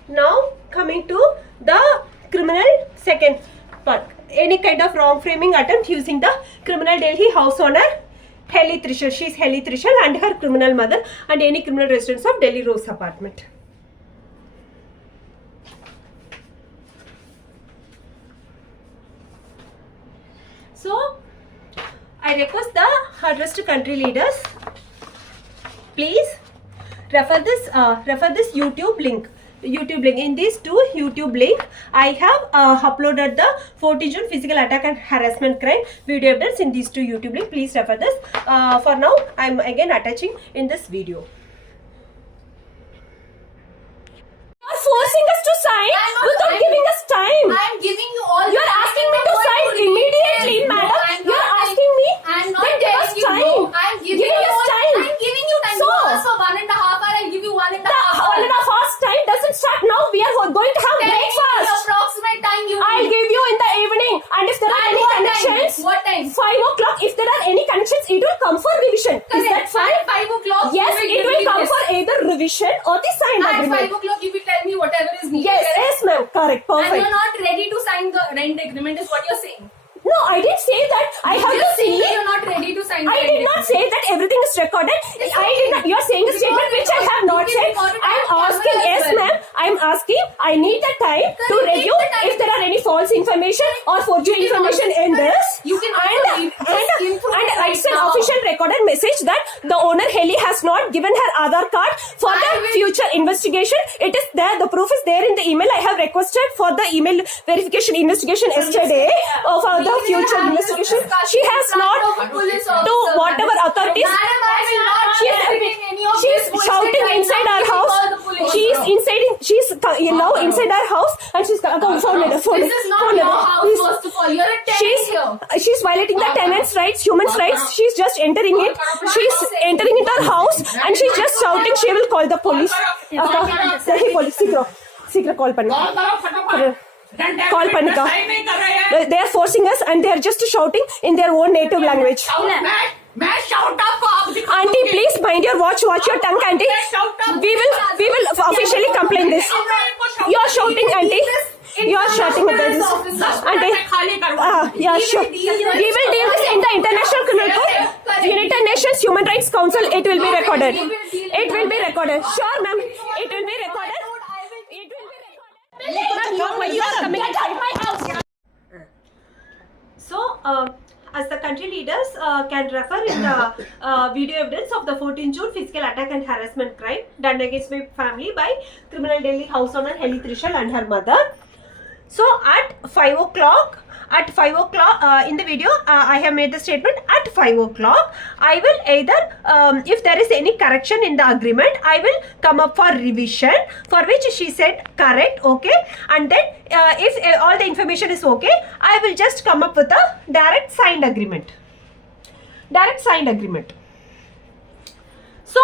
Now coming to the criminal second part, any kind of wrong framing attempt using the criminal Delhi house owner Heli Trishul, she is Heli Trishul and her criminal mother and any criminal residents of Delhi Rose apartment. So I request the addressed country leaders, please refer this YouTube link. In these two YouTube link, I have uploaded the 14 June physical attack and harassment crime video evidence in these two YouTube link. Please refer this. For now, I am again attaching in this video. You are forcing us to sign without giving us time. I am giving you all. You are asking me to sign immediately, madam. You are asking me. I am not then give us telling you time. no. I am giving you us time. I am giving you time. So, You ask for 1.5 hours. I will give you 1.5 hours. 1.5 hours time doesn't start now. We are going to have Tell me breakfast. the approximate time you I'll need. give you in the evening, and if there are any What connections, time? What time? 5 o'clock. If there are any connections, it will come for revision. Is that fine? At 5 o'clock. Yes, it will come for either revision or the signed At agreement. 5 o'clock, you will tell me whatever is needed. Yes, yes, ma'am. Correct. And Perfect. you are not ready to sign the rent agreement, is what you are saying. No, I didn't say that. I have You to saying see. that you are not ready to sign the I rent did not agreement. say that everything is recorded. It's I did not. You are saying a statement which I have not You can said. record it I am on camera asking. as Yes, well. ma'am. I am asking. I need the time to Correct, take review the time. if there are any false information or forgery You can information also- in this. You can also and improve right it's an now. official recorded message that the owner Heli has not given her Aadhaar card for I the will- future investigation. It is there. The proof is there in the email. I have requested for the email verification investigation yesterday for the We will future have this investigation. discussion She has in front not of a police to officer, whatever madam. authorities. Madam, I will not She be is repeating any of she this is bullshit shouting right inside now. our You can house. call the police. She is inside. She is now inside our house, and she's phone it. This is not your house, first of all. You're a tenant here. She's violating the tenants' rights, human rights. She's just entering it. She's entering into our house, and she's just shouting. She will call the police. Hey, police, secret call panna. Call panika. They are forcing us, and they are just shouting in their own native language. Auntie, please mind your watch your tongue, auntie. We will officially complain this. You are shouting, auntie. You are shouting about this, auntie. Yeah, sure. We will deal this in the International Criminal Court, United Nations Human Rights Council. It will be recorded. It will be recorded. Sure, ma'am. It will be recorded. It will be recorded. Ma'am, you are coming inside my house. So, as the country leaders can refer in the video evidence of the 14 June physical attack and harassment crime done against my family by criminal Delhi house owner Heli Trishul and her mother. So at 5 o'clock, in the video, I have made the statement at 5 o'clock. I will either, if there is any correction in the agreement, I will come up for revision, for which she said correct, okay. And then if all the information is okay, I will just come up with a direct signed agreement. So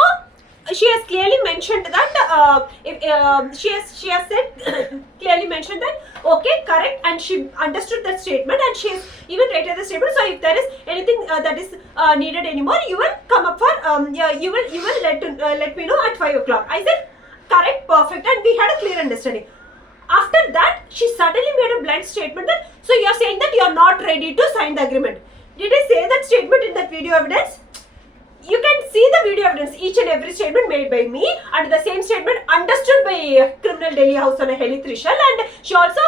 she has clearly mentioned that she has said clearly mentioned that okay, correct, and she understood that statement, and she has even rated the statement. So if there is anything that is needed anymore, you will come up for yeah, you will let me know at 5 o'clock. I said correct, perfect, and we had a clear understanding. After that, she suddenly made a blunt statement that, so you are saying that you are not ready to sign the agreement. Did I say that statement in that video evidence? You can see the video evidence, each and every statement made by me, and the same statement understood by criminal Delhi House on a Heli Trishal, and she also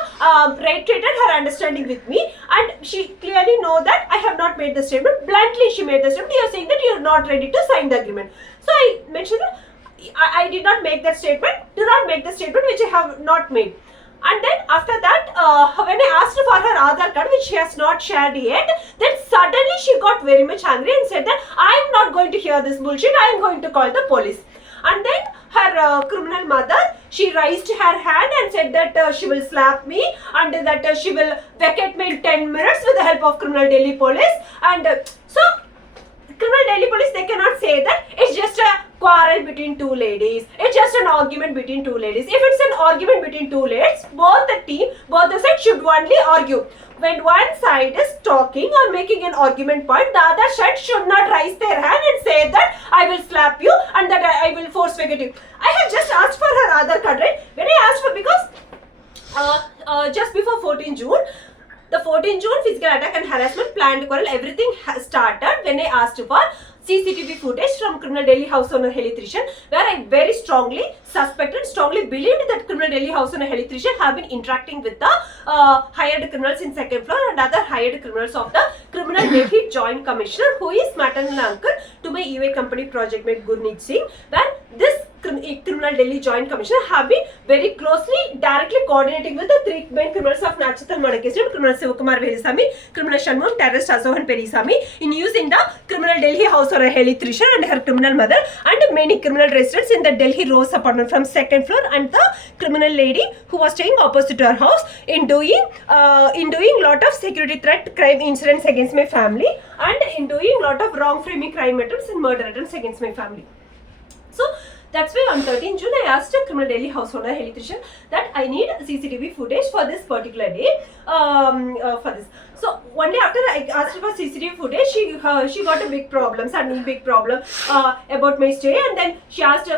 reiterated her understanding with me, and she clearly know that I have not made the statement. Bluntly she made the statement, you are saying that you are not ready to sign the agreement. So I mentioned that I did not make that statement, do not make the statement which I have not made. And then after that, when I asked for her Aadhaar card, which she has not shared yet, then suddenly she got very much angry and said that I am not going to hear this bullshit, I am going to call the police. And then her criminal mother, she raised her hand and said that she will slap me, and that she will vacate me in 10 minutes with the help of criminal Delhi police. And so criminal Delhi police, they cannot say that it's just a quarrel between two ladies, it's just an argument between two ladies. If it's an argument between two ladies, both the sides should only argue. When one side is talking or making an argument point, the other side should not raise their hand and say that I will slap you and that I will force vacate you. I have just asked for her Aadhaar card, right? When I asked for, because just before 14 June, the 14 June physical attack and harassment, planned quarrel, everything has started when I asked for CCTV footage from criminal Delhi House owner Heli Trishal, where I very strongly suspected, strongly believed that criminal Delhi House owner Heli Trishal have been interacting with the hired criminals in second floor and other hired criminals of the criminal Delhi Joint Commissioner, who is maternal uncle to my EY company project mate Gurneet Singh, where this criminal Delhi Joint Commissioner have been very closely, directly coordinating with the three main criminals of Nachathal murder case, criminal Sivakumar Verisamy, criminal Shanmugam, terrorist Asohan Perisamy, in using the criminal Delhi House or Heli Trishal and her criminal mother and many criminal residents in the Delhi Rose apartment from second floor, and the criminal lady who was staying opposite to her house in doing lot of security threat crime incidents against my family, and in doing lot of wrong framing crime attempts and murder attempts against my family. So that's why on 13 June I asked a criminal Delhi house owner Heli Trishal that I need CCTV footage for this particular day for this. So one day after I asked for CCTV footage, she got a big problem, suddenly big problem about my stay, and then she asked,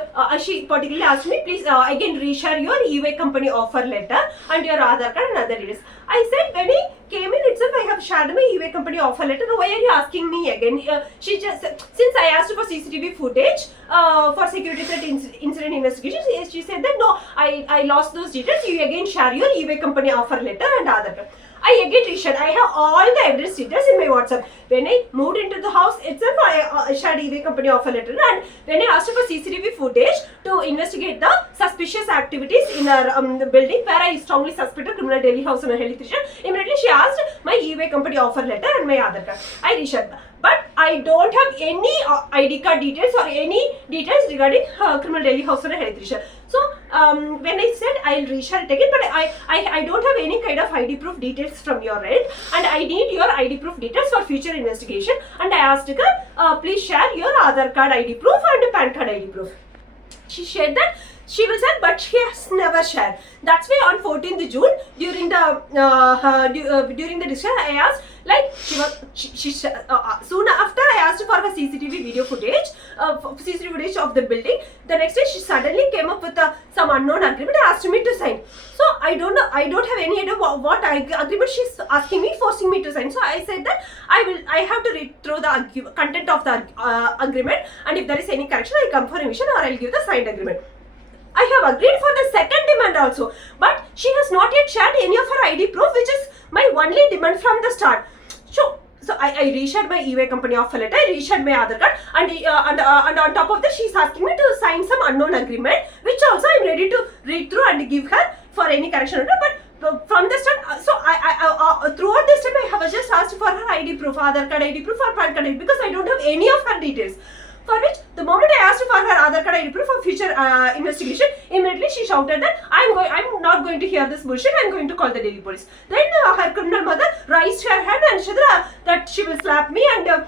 she particularly asked me, please again reshare your EY company offer letter and your Aadhaar card and other details. I said when I came in itself, I have shared my EY company offer letter. Why are you asking me again? She just, since I asked for CCTV footage for security threat incident investigation, she said that no, I lost those details. You again share your EY company offer letter and Aadhaar card. I again reshared. I have all the evidence details in my WhatsApp. When I moved into the house itself, I shared EY company offer letter, and when I asked for CCTV footage to investigate the suspicious activities in our building where I strongly suspected criminal Delhi house owner Heli Trishal, immediately she asked my EY company offer letter and my Aadhaar card. I reshared. But I don't have any ID card details or any details regarding criminal Delhi house owner Heli Trishal. So when I said I'll reshare it again, but I don't have any kind of ID proof details from your end, and I need your ID proof details for future investigation. And I asked her, please share your Aadhaar card ID proof and PAN card ID proof. She shared that. She will send, but she has never shared. That's why on 14th June, during the discussion, I asked, like, soon after I asked for a CCTV video footage, CCTV footage of the building. The next day, she suddenly came up with some unknown agreement and asked me to sign. So I don't know, I don't have any idea what agreement she's asking me, forcing me to sign. So I said that I have to read through the content of the agreement, and if there is any correction, I'll come for revision or I'll give the signed agreement. I have agreed for the second demand also, but she has not yet shared any of her ID proof, which is my only demand from the start. So I reshared my EY company offer letter, I reshared my Aadhaar card, and on top of this, she's asking me to sign some unknown agreement, which also I'm ready to read through and give her for any correction. But from the start, so I throughout this time, I have just asked for her ID proof, Aadhaar card ID proof, or PAN card ID, because I don't have any of her details. For which, the moment I asked for her Aadhaar card ID proof for future investigation, immediately she shouted that I'm not going to hear this bullshit, I'm going to call the Delhi police. Then her criminal mother raised her hand and said that she will slap me, and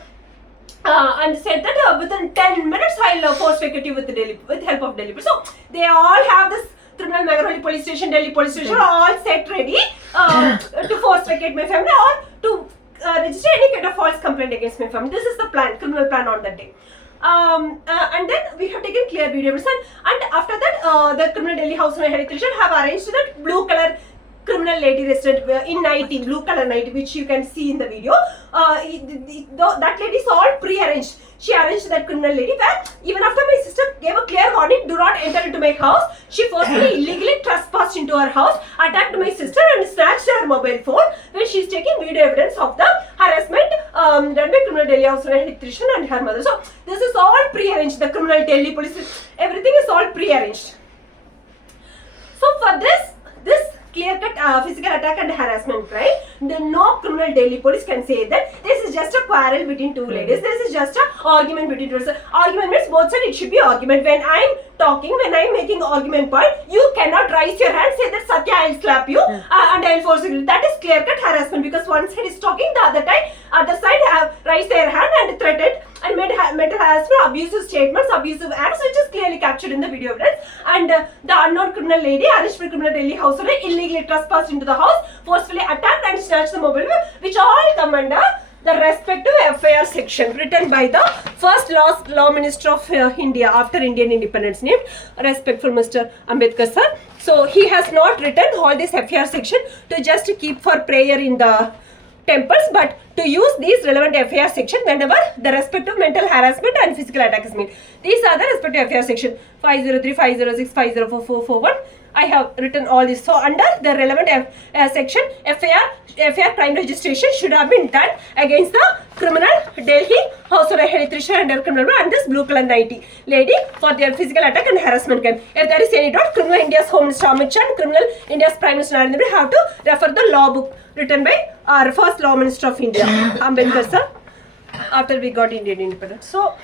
and said that within 10 minutes I'll force vacate you with help of Delhi police. So they all have this criminal Mehroli police station, Delhi police station all set ready to force vacate my family or to register any kind of false complaint against my family. This is the plan, criminal plan on that day. And then we have taken clear video evidence, and after that the criminal Delhi house and health division have arranged that blue color criminal lady resident in nighty, blue color nighty, which you can see in the video. That lady is all pre-arranged. She arranged that criminal lady where even after my sister gave a clear warning, do not enter into my house, she forcibly illegally trespassed into her house, attacked my sister and snatched her mobile phone when she is taking video evidence of the harassment done by criminal Delhi house electrician and her mother. So this is all pre-arranged. The criminal Delhi police, everything is all pre-arranged. So for this clear-cut physical attack and harassment crime, no criminal Delhi police can say that this is just a quarrel between two ladies. This is just an argument between two ladies. Argument means both sides. It should be argument. When I'm talking, when I'm making argument point, you cannot raise your hand, say that Satya, I'll slap you and I'll force you. That is clear-cut harassment because one side is talking, the other side have raised their hand and threatened and made mental harassment, abusive statements, abusive acts, which is clearly captured in the video evidence. And the unknown criminal lady, arrested by criminal Delhi house owner, illegally trespassed into the house, forcefully attacked and snatched the mobile phone, which all come under the respective FIR section written by the first law minister of India after Indian independence, named respectful Mr. Ambedkar sir. So he has not written all this FIR section to just keep for prayer in the temples, but to use these relevant FIR section whenever the respective mental harassment and physical attack is made. These are the respective FIR section 503, 506, 504, 441. I have written all this. So under the relevant section, FIR crime registration should have been done against the criminal Delhi household electrician under criminal law and this blue color 90 lady for their physical attack and harassment crime. If there is any doubt, criminal India's Home Minister Amit Shah and criminal India's Prime Minister Narendra have to refer the law book written by our first law minister of India, Ambedkar sir, after we got Indian independence. So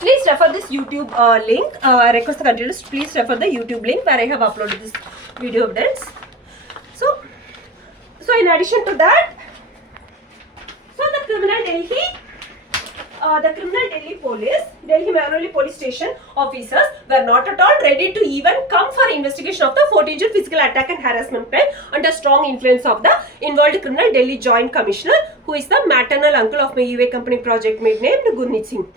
please refer this YouTube link. I request the continuous, please refer the YouTube link where I have uploaded this video evidence. So in addition to that, so the criminal Delhi police, Delhi Mehroli police station officers were not at all ready to even come for investigation of the 14th physical attack and harassment crime under strong influence of the involved criminal Delhi Joint Commissioner, who is the maternal uncle of my UA company project mate named Gurneet Singh.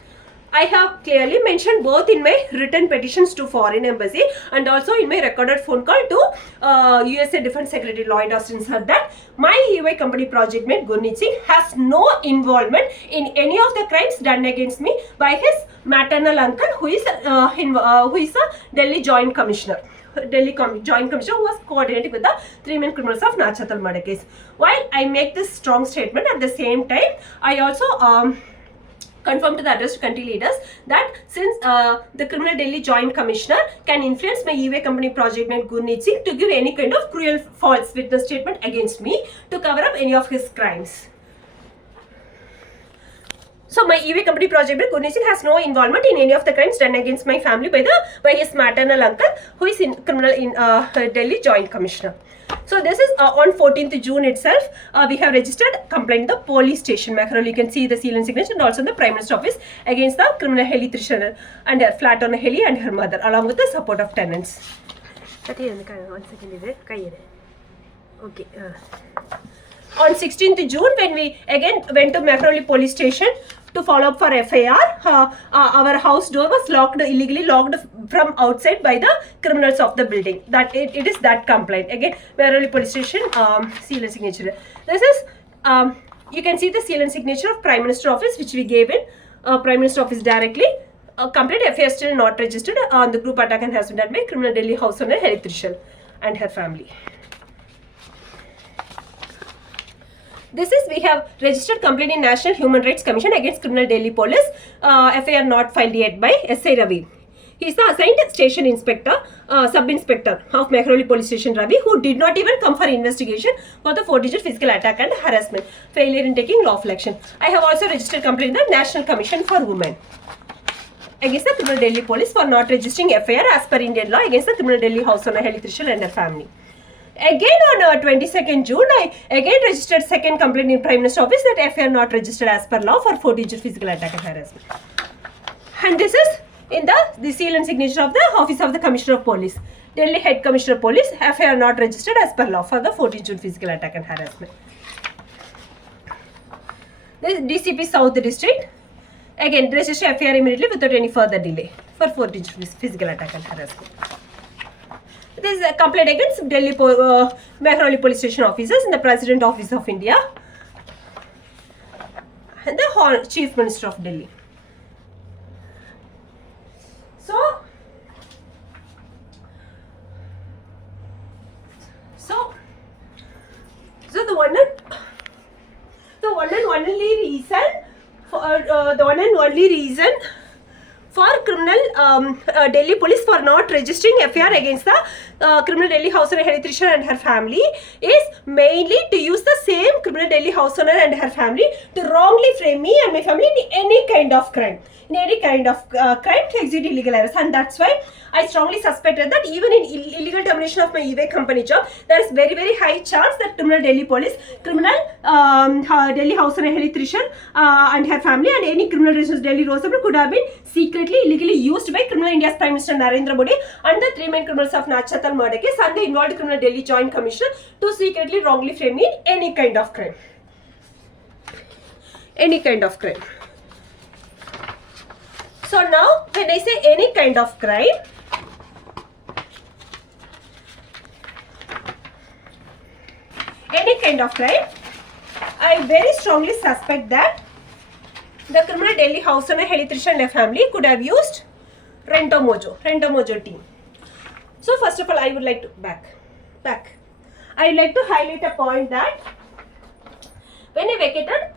I have clearly mentioned both in my written petitions to Foreign Embassy and also in my recorded phone call to USA Defense Secretary Lloyd Austin sir that my UA company project mate Gurneet Singh has no involvement in any of the crimes done against me by his maternal uncle, who is a Delhi Joint Commissioner. Joint Commissioner who was coordinating with the 3 main criminals of Nachatal murder case. While I make this strong statement, at the same time I also confirm to the addressed country leaders that since the criminal Delhi Joint Commissioner can influence my UA company project mate Gurneet Singh to give any kind of cruel false witness statement against me to cover up any of his crimes. So my UA company project mate Gurneet Singh has no involvement in any of the crimes done against my family by his maternal uncle, who is in criminal in Delhi Joint Commissioner. So this is on 14th June itself. We have registered complaint in the police station, Mehroli. You can see the seal and signature, and also in the Prime Minister office against the criminal Heli Trishana and her flat owner Heli and her mother, along with the support of tenants. Okay. On 16th June, when we again went to Mehroli police station to follow up for FIR, our house door was illegally locked from outside by the criminals of the building. That it is that complaint. Again, Mehroli police station, seal and signature. This is, you can see the seal and signature of Prime Minister office, which we gave in Prime Minister office directly. Complete FIR still not registered on the group attack and has been done by criminal Delhi house owner Heli Trishana and her family. This is, we have registered complaint in National Human Rights Commission against criminal Delhi police. FIR not filed yet by S.I. Ravi. He is the assigned station inspector, sub-inspector of Mehroli police station Ravi, who did not even come for investigation for the 4-digit physical attack and harassment, failure in taking lawful action. I have also registered complaint in the National Commission for Women against the criminal Delhi police for not registering FIR as per Indian law against the criminal Delhi house owner Heli Trishana and her family. Again on 22nd June, I again registered second complaint in Prime Minister's office that FIR not registered as per law for 14th physical attack and harassment. And this is in the seal and signature of the Office of the Commissioner of Police. Delhi Head Commissioner of Police, FIR not registered as per law for the 14th June physical attack and harassment. This DCP South District, again register FIR immediately without any further delay for 14th June physical attack and harassment. This is a complaint against Delhi Mehrauli Police Station officers in the President Office of India and the Chief Minister of Delhi. So the one and only reason for criminal Delhi police for not registering FIR against the criminal Delhi house owner Hari Trisha and her family is mainly to use the same criminal Delhi house owner and her family to wrongly frame me and my family in any kind of crime. In any kind of crime to execute illegal errors, and that's why I strongly suspected that even in illegal termination of my eBay company job, there is very high chance that criminal Delhi police, criminal Delhi house owner Hari Trishan and her family and any criminal residents Delhi Rose could have been secretly illegally used by criminal India's Prime Minister Narendra Modi and the three main criminals of Nachatal murder case and the involved criminal Delhi Joint Commissioner to secretly wrongly frame me in any kind of crime. Any kind of crime. So now, when I say any kind of crime, I very strongly suspect that the criminal Delhi house owner Hari Trisha and her family could have used Rento Mojo team. So first of all, I would like to back. I would like to highlight a point that when I vacated,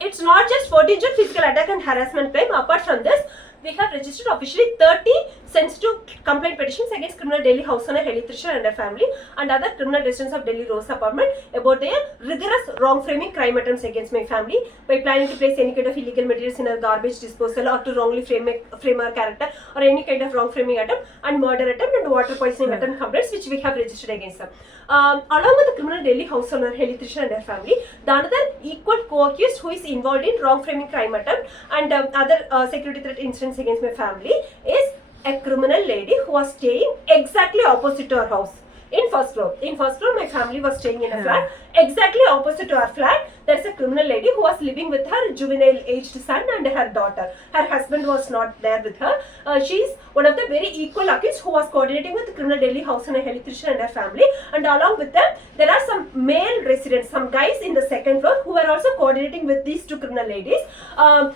it's not just 14th June physical attack and harassment claim. Apart from this, we have registered officially 30 sensitive complaint petitions against criminal Delhi house owner Hari Trisha and her family and other criminal residents of Delhi Rose apartment about their rigorous wrong framing crime attempts against my family by planning to place any kind of illegal materials in a garbage disposal or to wrongly frame our character or any kind of wrong framing attempt and murder attempt and water poisoning attempt complaints which we have registered against them. Along with the criminal Delhi house owner Hari Trisha and her family, the another equal co-accused who is involved in wrong framing crime attempt and other security threat incidents against my family is a criminal lady who was staying exactly opposite to our house in first floor. In first floor, my family was staying in a flat exactly opposite to our flat. There's a criminal lady who was living with her juvenile aged son and her daughter. Her husband was not there with her. She's one of the very equal accused who was coordinating with the criminal Delhi house owner Hari Trisha and her family. And along with them, there are some male residents, some guys in the second floor who were also coordinating with these two criminal ladies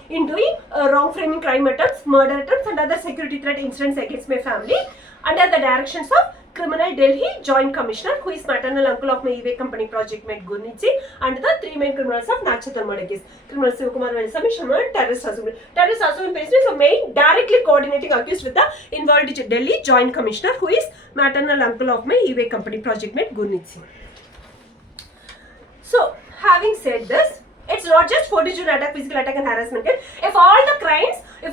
in doing wrong framing crime attempts, murder attempts and other security threat incidents against my family under the directions of criminal Delhi Joint Commissioner who is maternal uncle of my eBay company project mate Gurnichi and the three main criminals of Nachatal murder case. Criminal Sivakumar Venisamy Sharma and terrorist Asumin. Terrorist Asumin basically is a main directly coordinating accused with the involved Delhi Joint Commissioner who is maternal uncle of my eBay company project mate Gurnichi. So, having said this, it's not just 14th June attack, physical attack and harassment case. If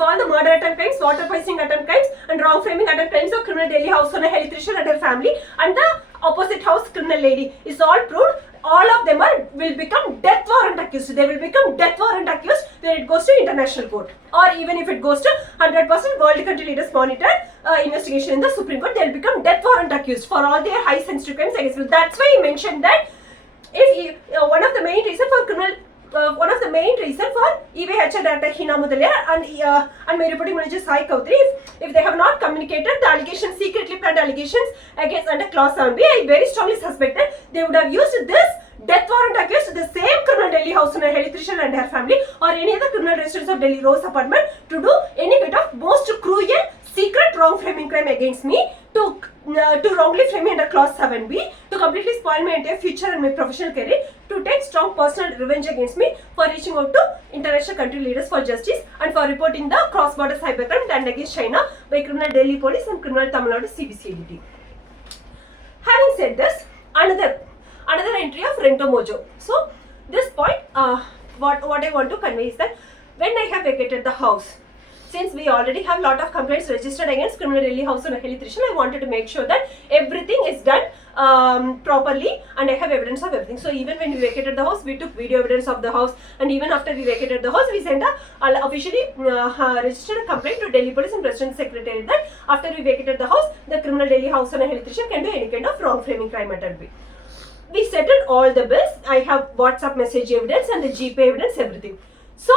all the murder attempt crimes, water poisoning attempt crimes and wrong framing attempt crimes of criminal Delhi house owner Hari Trisha and her family and the opposite house criminal lady is all proved, all of them will become death warrant accused. They will become death warrant accused when it goes to international court or even if it goes to 100% world country leaders monitored investigation in the Supreme Court, they will become death warrant accused for all their high sensitive crimes against them. That's why he mentioned that if one of the main reason for eBay HR Director Hina Mudalia and my reporting manager Sai Kautri, if they have not communicated the allegations, secretly planned allegations against under clause 7B, I very strongly suspected they would have used this death warrant against the same criminal Delhi house owner Hari Trisha and her family or any other criminal residents of Delhi Rose apartment to do any kind of most cruel, secret wrong framing crime against me to wrongly frame me under clause 7B, to completely spoil my entire future and my professional career, to take strong personal revenge against me for reaching out to international country leaders for justice and for reporting the cross-border cybercrime done against China by criminal Delhi police and criminal Tamil Nadu CBCIDT. Having said this, another entry of Rento Mojo. So this point, what I want to convey is that when I have vacated the house, since we already have lot of complaints registered against criminal daily house and Health Ritual, I wanted to make sure that everything is done properly and I have evidence of everything. So even when we vacated the house, we took video evidence of the house, and even after we vacated the house, we sent a officially registered a complaint to Delhi Police and President Secretary that after we vacated the house, the criminal daily house and Health Ritual can do any kind of wrong framing crime attempt. We settled all the bills. I have WhatsApp message evidence and the GPay evidence, everything. So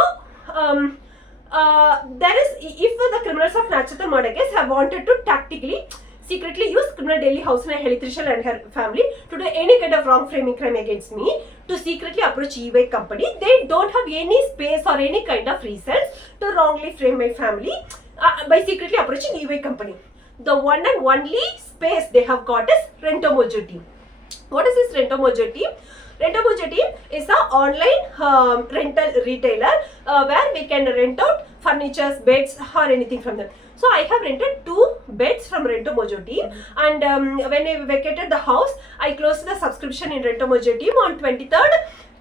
there is, if the criminals of Nachata murder case have wanted to tactically secretly use criminal daily house and Health Ritual and her family to do any kind of wrong framing crime against me, to secretly approach eBay company, they don't have any space or any kind of reasons to wrongly frame my family by secretly approaching eBay company. The one and only space they have got is Rento Mojo team. What is this Rento Mojo team? Rento Mojo team is an online rental retailer where we can rent out furniture, beds or anything from them. So I have rented 2 beds from Rento Mojo team, and when I vacated the house, I closed the subscription in Rento Mojo team on 23rd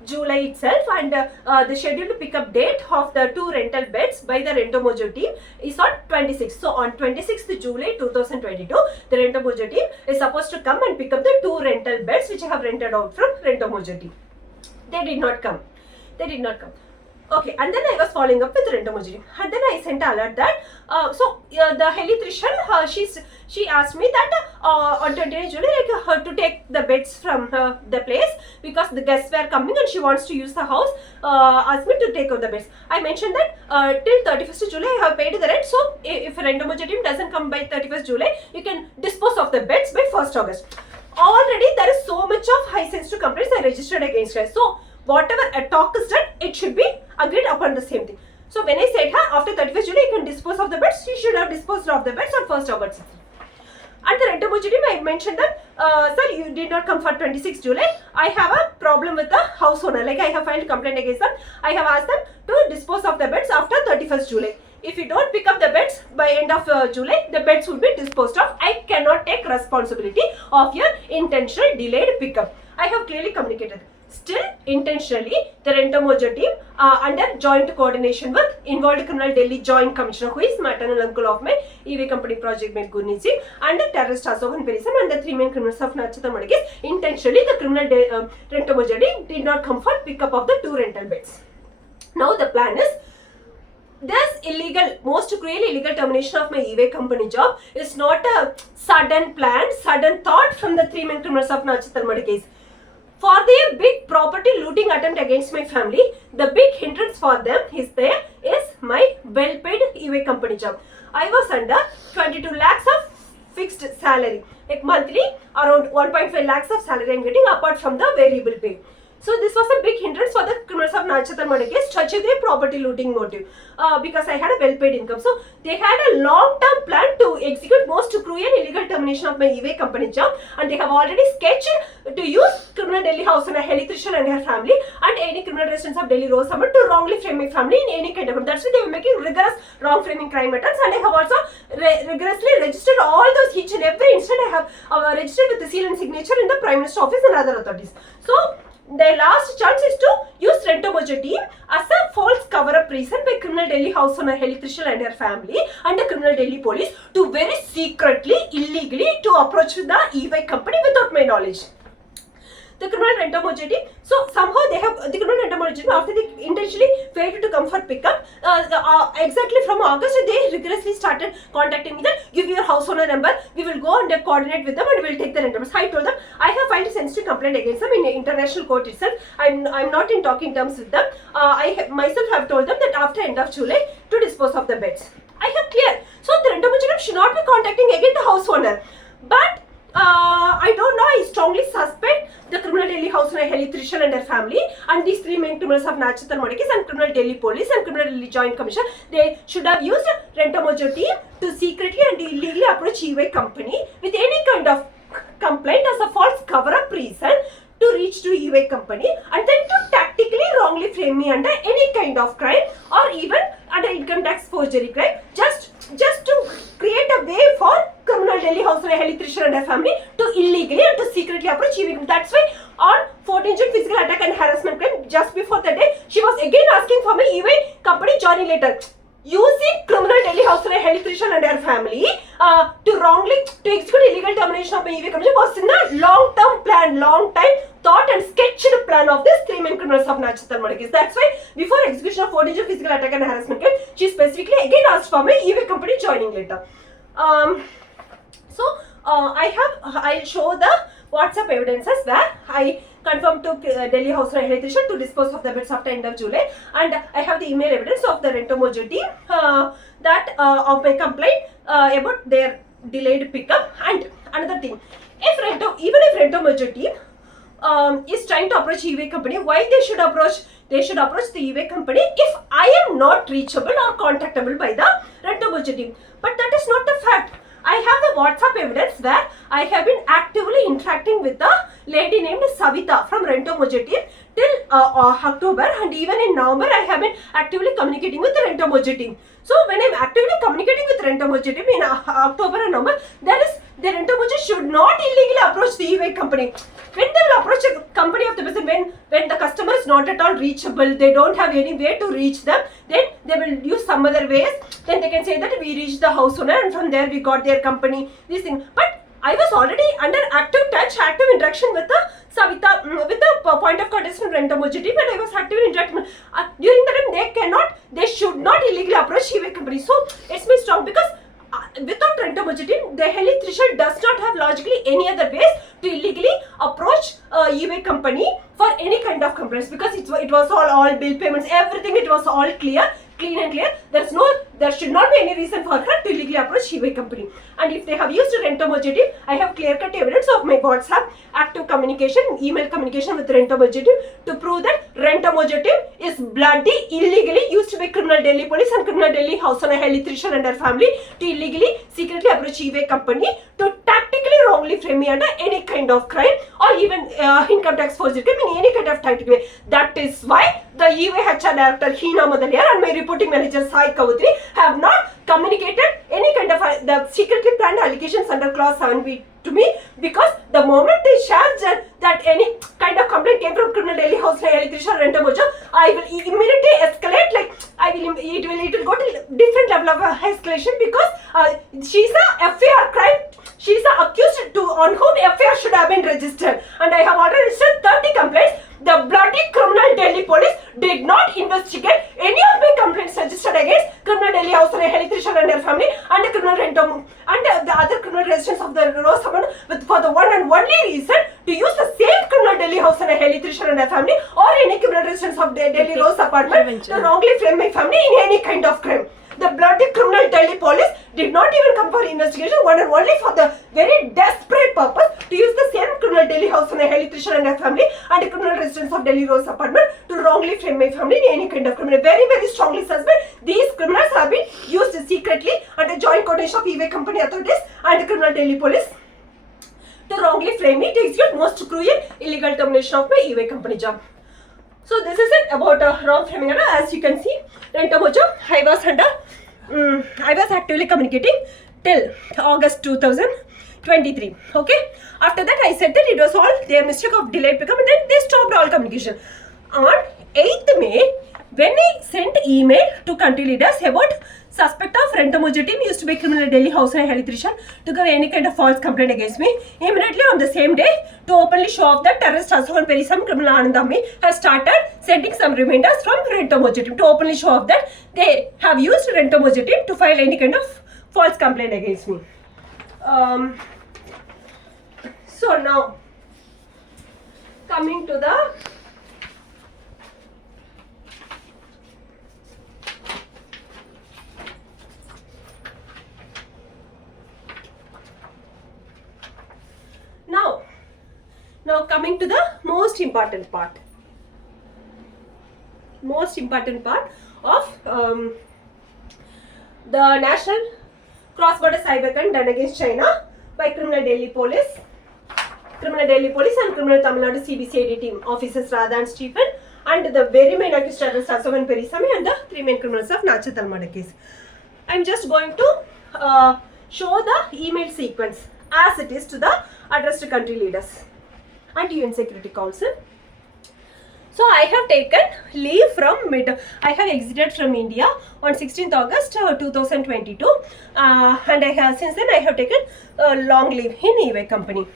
July itself, and the scheduled pickup date of the 2 rental beds by the Rento Mojo team is on 26th. So on 26th July 2022, the Rento Mojo team is supposed to come and pick up the 2 rental beds which I have rented out from Rento Mojo team. They did not come. Okay, and then I was following up with Rento Mojo team, and then I sent an alert that the Heli Trishal, she asked me that on 28th July to take the beds from the place because the guests were coming and she wants to use the house, asked me to take out the beds. I mentioned that till 31st July I have paid the rent, so if Rento Mojo team doesn't come by 31st July, you can dispose of the beds by 1st August. Already there is so much of high sensitive complaints I registered against her. So whatever a talk is done, it should be agreed upon the same thing. So when I said her after 31st July you can dispose of the beds, she should have disposed of the beds on 1st August. At the Rento Mojo team, I mentioned that, sir, you did not come for 26th July. I have a problem with the house owner. Like I have filed complaint against them. I have asked them to dispose of the beds after 31st July. If you don't pick up the beds by end of July, the beds will be disposed of. I cannot take responsibility of your intentional delayed pickup. I have clearly communicated. Still, intentionally, the Rento Mojo team, under joint coordination with involved criminal Delhi Joint Commissioner, who is maternal uncle of my EV company project mate Gurneet Singh, and the terrorist Asokan Perisam, and the 3 main criminals of Nachata murder case, intentionally the criminal Rento Mojo team did not come for pickup of the 2 rental beds. Now the plan is, this illegal, most cruel illegal termination of my eBay company job is not a sudden plan, sudden thought from the 3 main criminals of Nachata murder case. For their big property looting attempt against my family, the big hindrance for them is my well-paid eBay company job. I was under 22 lakhs of fixed salary. Like monthly, around 1.5 lakhs of salary I am getting apart from the variable pay. So this was a big hindrance for the criminals of Nachata murder case to achieve their property looting motive because I had a well-paid income. So they had a long-term plan to execute most cruel illegal termination of my eBay company job, and they have already sketched to use criminal Delhi house owner Heli Trishal and her family and any criminal residents of Delhi Rose Summer to wrongly frame my family in any kind of. That's why they were making rigorous wrong framing crime attempts, and I have also rigorously registered all those each and every incident I have registered with the seal and signature in the Prime Minister office and other authorities. So their last chance is to use Rento Mojo team as a false cover-up reason by criminal Delhi house owner Heli Trishal and her family and the criminal Delhi police to very secretly, illegally to approach the eBay company without my knowledge. The criminal Rento Mojo team, so somehow they have, the criminal Rento Mojo team, after they intentionally failed to come for pickup, exactly from August, they rigorously started contacting me that give your house owner number, we will go and coordinate with them and we will take the rent numbers. I told them I have filed a sensitive complaint against them in the international court itself. I'm not in talking terms with them. I myself have told them that after end of July to dispose of the beds. I have cleared. So the Rento Mojo team should not be contacting again the house owner. But I don't know, I strongly suspect the criminal Delhi house owner Heli Trishal and her family and these 3 main criminals of Nachata murder case and criminal Delhi police and criminal Delhi Joint Commission, they should have used Rento Mojo team to secretly and illegally approach eBay company with any kind of complaint as a false cover-up reason to reach to eBay company and then to tactically wrongly frame me under any kind of crime or even under income tax forgery crime just to create a way for criminal Delhi house owner Heli Trishal and her family to illegally and to secretly approach eBay. That's why on 14th June physical attack and harassment crime, just before the day, she was again asking for my eBay company joining letter. using criminal Delhi household electrician and her family to execute illegal termination of my EV company was in a long-term plan, long-time thought and sketched plan of this 3 main criminals of Nachatalmada case. That's why before execution of 4 digit physical attack and harassment case, she specifically again asked for my EV company joining letter. I'll show the WhatsApp evidences where I confirmed to Delhi House Electrician to dispose of the bids after end of July, and I have the email evidence of the Rentomojo team that of my complaint about their delayed pickup. And another thing, even if Rentomojo team is trying to approach EV company, why they should approach the EV company if I am not reachable or contactable by the Rentomojo team. But that is not the fact. I have the WhatsApp evidence where I have been actively interacting with a lady named Savita from Rentomojo team till October, and even in November I have been actively communicating with the Rentomojo team. So when I am actively communicating with Rentomojo team in October and November, that is, the Rentomojo should not illegally approach the EV company. When they will approach a company of the person, when the customer is not at all reachable, they don't have any way to reach them, then they will use some other ways. Then they can say that we reached the house owner and from there we got their company, these things. But I was already under active interaction with the Savita, with the point of contact from Rentomojo team, and I was actively interacting. During the time they should not illegally approach EV company. So it's been strong because without Rentomojo team, the electrician does not have logically any other ways to illegally approach EV company for any kind of complaints, because it was all bill payments, everything, it was all clean and clear. There should not be any reason for her to illegally approach EV company. And if they have used Rentomojo team, I have clear-cut evidence of my WhatsApp active communication, email communication with Rentomojo team to prove that Rentomojo team is bloody illegally used by criminal Delhi police and criminal Delhi house owner electrician and her family to illegally secretly approach EV company to tactically wrongly frame me under any kind of crime or even income tax forgery crime in any kind of tactical way. That is why the EVHR director Hina Madaliar and my reporting manager Sai Kavutri have not communicated any kind of the secretly planned allegations under clause 7B to me, because the moment they shared that any kind of complaint came from criminal Delhi house electrician Rentomojo, I will immediately escalate, like it will go to different level of escalation, because she's a FIR crime. She's the accused on whom FIR should have been registered, and I have already registered 30 complaints. The bloody criminal Delhi police did not investigate any of my complaints registered against criminal Delhi house electrician and her family and the criminal Rentomojo and the other criminal residents of the Rose apartment for the one and only reason to use the same criminal Delhi house electrician and her family or any criminal residents of the Delhi Rose apartment to wrongly frame my family in any kind of crime. The bloody criminal Delhi police did not even come for investigation, one and only for the very desperate purpose to use the same criminal Delhi house owner electrician and her family and the criminal residents of Delhi Rose apartment to wrongly frame my family in any kind of criminal. Very, very strongly suspect these criminals have been used secretly under joint coordination of EV company authorities and the criminal Delhi police to wrongly frame me to execute most cruel illegal termination of my EV company job. So this is it about wrong framing. As you can see, Rentomojo, I was actively communicating till August 2023. Okay. After that, I said that it was all their mistake of delayed pickup, and then they stopped all communication. On 8th May, when I sent email to country leaders about suspect of Rentomojo team used to be criminal Delhi house electrician to give any kind of false complaint against me, immediately on the same day, to openly show off that terrorist Aswan Perisam criminal Anandami has started sending some reminders from Rentomojo team to openly show off that they have used Rentomojo team to file any kind of false complaint against me. So now, coming to the Now coming to the most important part of the national cross-border cybercrime done against China by criminal Delhi police and criminal Tamil Nadu CBCID team officers Radha and Stephen, and the very main accused terrorist Asavan Perisami and the 3 main criminals of Nachatalmada case. I am just going to show the email sequence as it is to the addressed country leaders and UN Security Council. So I have taken leave from I have exited from India on 16th August 2022 and since then I have taken long leave in EY company.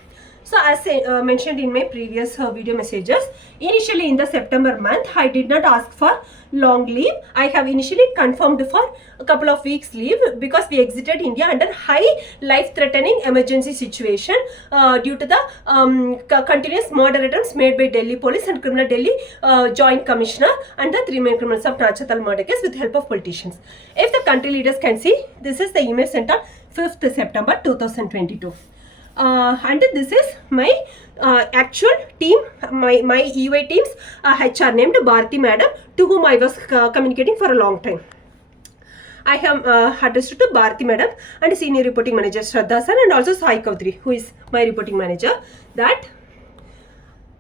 So as mentioned in my previous video messages, initially in the September month, I did not ask for long leave. I have initially confirmed for a couple of weeks leave because we exited India under high life-threatening emergency situation due to the continuous murder attempts made by Delhi police and Criminal Delhi Joint Commissioner and the 3 main criminals of Nachatal murder case with help of politicians. If the country leaders can see, this is the email sent on 5th September 2022. And this is my actual team, my EY team's HR named Bharti Madam, to whom I was communicating for a long time. I have addressed to Bharti Madam and Senior Reporting Manager Shraddha Sir and also Sai Kautri, who is my reporting manager, that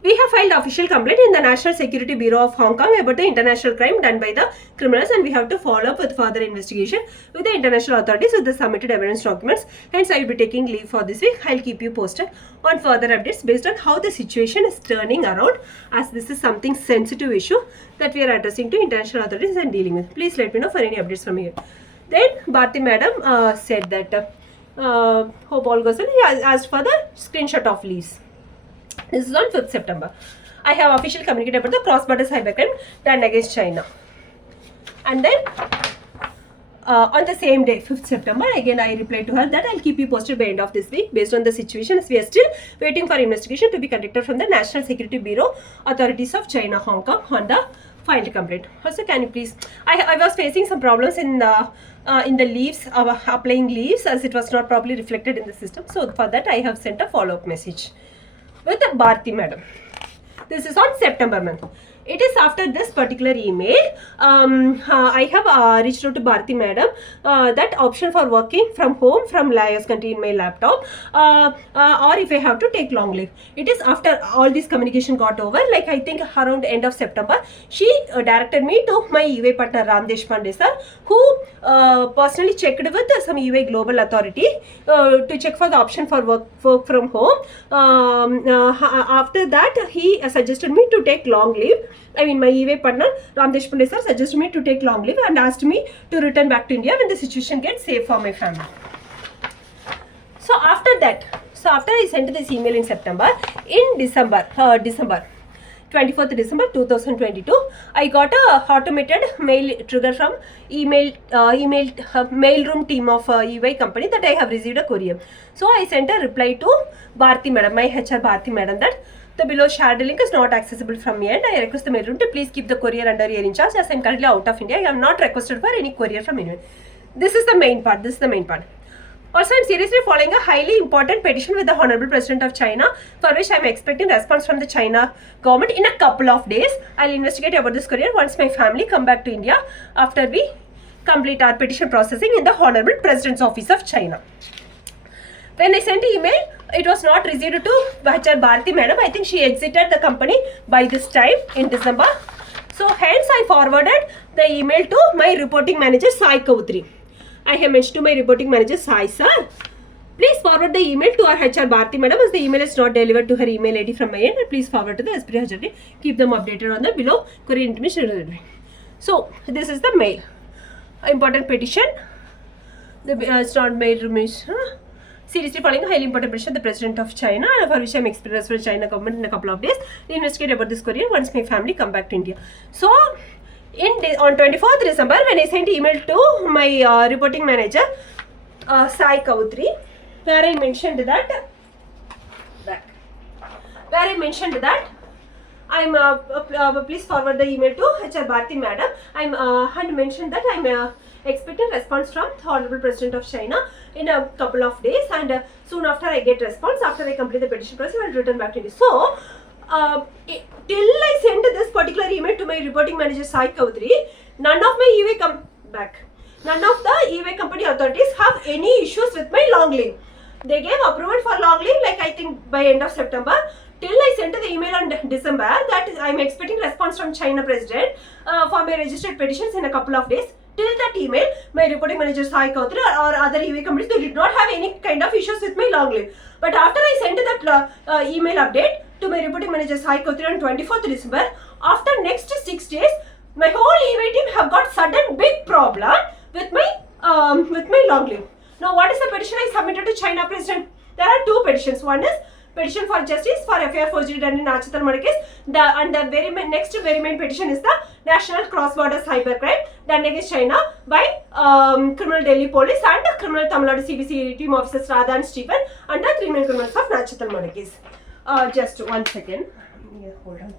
we have filed official complaint in the National Security Bureau of Hong Kong about the international crime done by the criminals, and we have to follow up with further investigation with the international authorities with the submitted evidence documents. Hence, I will be taking leave for this week. I'll keep you posted on further updates based on how the situation is turning around, as this is something sensitive issue that we are addressing to international authorities and dealing with. Please let me know for any updates from here. Then Bharti Madam said that hope all goes well. He asked for the screenshot of leaves. This is on 5th September. I have officially communicated about the cross-border cybercrime done against China. And then on the same day, 5th September, again I replied to her that I'll keep you posted by end of this week based on the situation, as we are still waiting for investigation to be conducted from the National Security Bureau authorities of China, Hong Kong on the filed complaint. Also, can you please, I was facing some problems in the leaves, applying leaves, as it was not properly reflected in the system. So for that I have sent a follow-up message with Bharti Madam. This is on September month. It is after this particular email, I have reached out to Bharti Madam that option for working from home from Laos country in my laptop, or if I have to take long leave. It is after all this communication got over, like I think around end of September, she directed me to my EY partner Ramdesh Pandey sir, who personally checked with some EY global authority to check for the option for work from home. After that, he suggested me to take long leave. I mean, my EY partner Ramdesh Pandey sir suggested me to take long leave and asked me to return back to India when the situation gets safe for my family. So after I sent this email in September, in December 24th December 2022, I got a automated mail trigger from mailroom team of EY company that I have received a courier. So I sent a reply to Bharti Madam, my HR Bharti Madam, that the below shared link is not accessible from me, and I request the mailroom to please keep the courier under your in charge, as I am currently out of India. I have not requested for any courier from anyone. This is the main part. Also, I am seriously following a highly important petition with the Honorable President of China, for which I am expecting response from the China government in a couple of days. I will investigate about this courier once my family come back to India after we complete our petition processing in the Honorable President's Office of China. When I sent email, it was not received to HR Bharti Madam. I think she exited the company by this time in December. So hence I forwarded the email to my reporting manager Sai Kautri. I have mentioned to my reporting manager Sai sir, please forward the email to our HR Bharti Madam, as the email is not delivered to her email ID from my end. Please forward to the SBI HR. Keep them updated on the below courier information. So this is the mail. Important petition. It's not mail remiss. Seriously following a highly important petition of the President of China, for which I am expecting response from China government in a couple of days. We investigate about this courier once my family come back to India. So on 24th December, when I sent email to my reporting manager Sai Kautri, where I mentioned that I'm please forward the email to HR Bharti Madam. And mentioned that I'm expecting response from the Honorable President of China in a couple of days, and soon after I get response, after I complete the petition process, I will return back to India. So till I sent this particular email to my reporting manager Sai Kautri, none of the EY company authorities have any issues with my long leave. They gave approval for long leave, like I think by end of September. Till I sent the email on December that I am expecting response from China President for my registered petitions in a couple of days. Till that email, my reporting manager Sai Kautri or other EY companies, they did not have any kind of issues with my long leave. But after I sent that email update to my reporting manager Sai Kautri on 24th December, After next 6 days, my whole EY team have got sudden big problem with my long leave. Now, what is the petition I submitted to China President? There are two petitions. One is petition for justice for FIR forgery done in Nachital murder case. And the next very main petition is the national cross-border cybercrime done against China by criminal Delhi police and criminal Tamil Nadu CBC team officers Radha and Stephen and the 3 main criminals of Nachital murder case. Just 1 second. Yeah, hold on.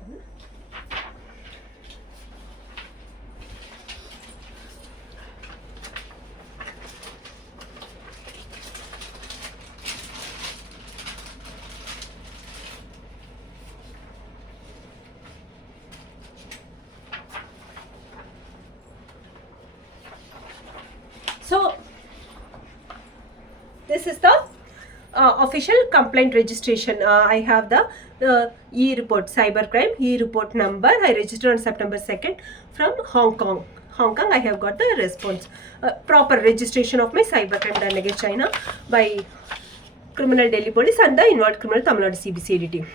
So, this is the official complaint registration. I have the e-report cybercrime e-report number. I registered on September 2nd from Hong Kong. I have got the response. Proper registration of my cybercrime done against China by criminal Delhi police and the involved criminal Tamil Nadu CBCID team.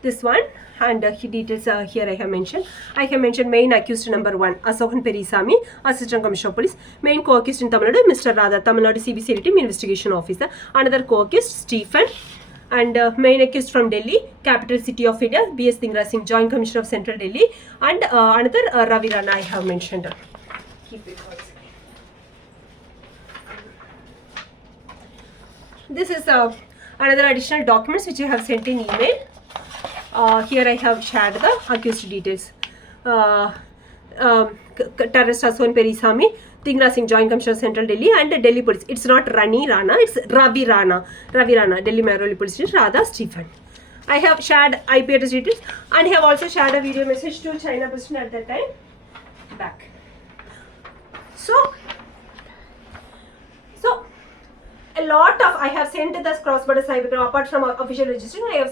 This one. And details here I have mentioned. I have mentioned main accused number 1, Asohan Perisami, Assistant Commissioner of Police. Main co-accused in Tamil Nadu, Mr. Radha, Tamil Nadu CBCID team investigation officer. Another co-accused, Stephen. And main accused from Delhi, capital city of India, B.S. Dhingra Singh, Joint Commissioner of Central Delhi. And another Ravi Rana I have mentioned. Keep it one second. This is another additional documents which I have sent in email. Here I have shared the accused details. Terrorist Asohan Perisami, Dhingra Singh, Joint Commissioner of Central Delhi and Delhi Police. It's not Rani Rana, it's Ravi Rana, Delhi Mayoralty Police Station, Radha Stephen. I have shared IP address details and I have also shared a video message to China President at that time. Back. So a lot of I have sent the cross-border cybercrime apart from official registration. I have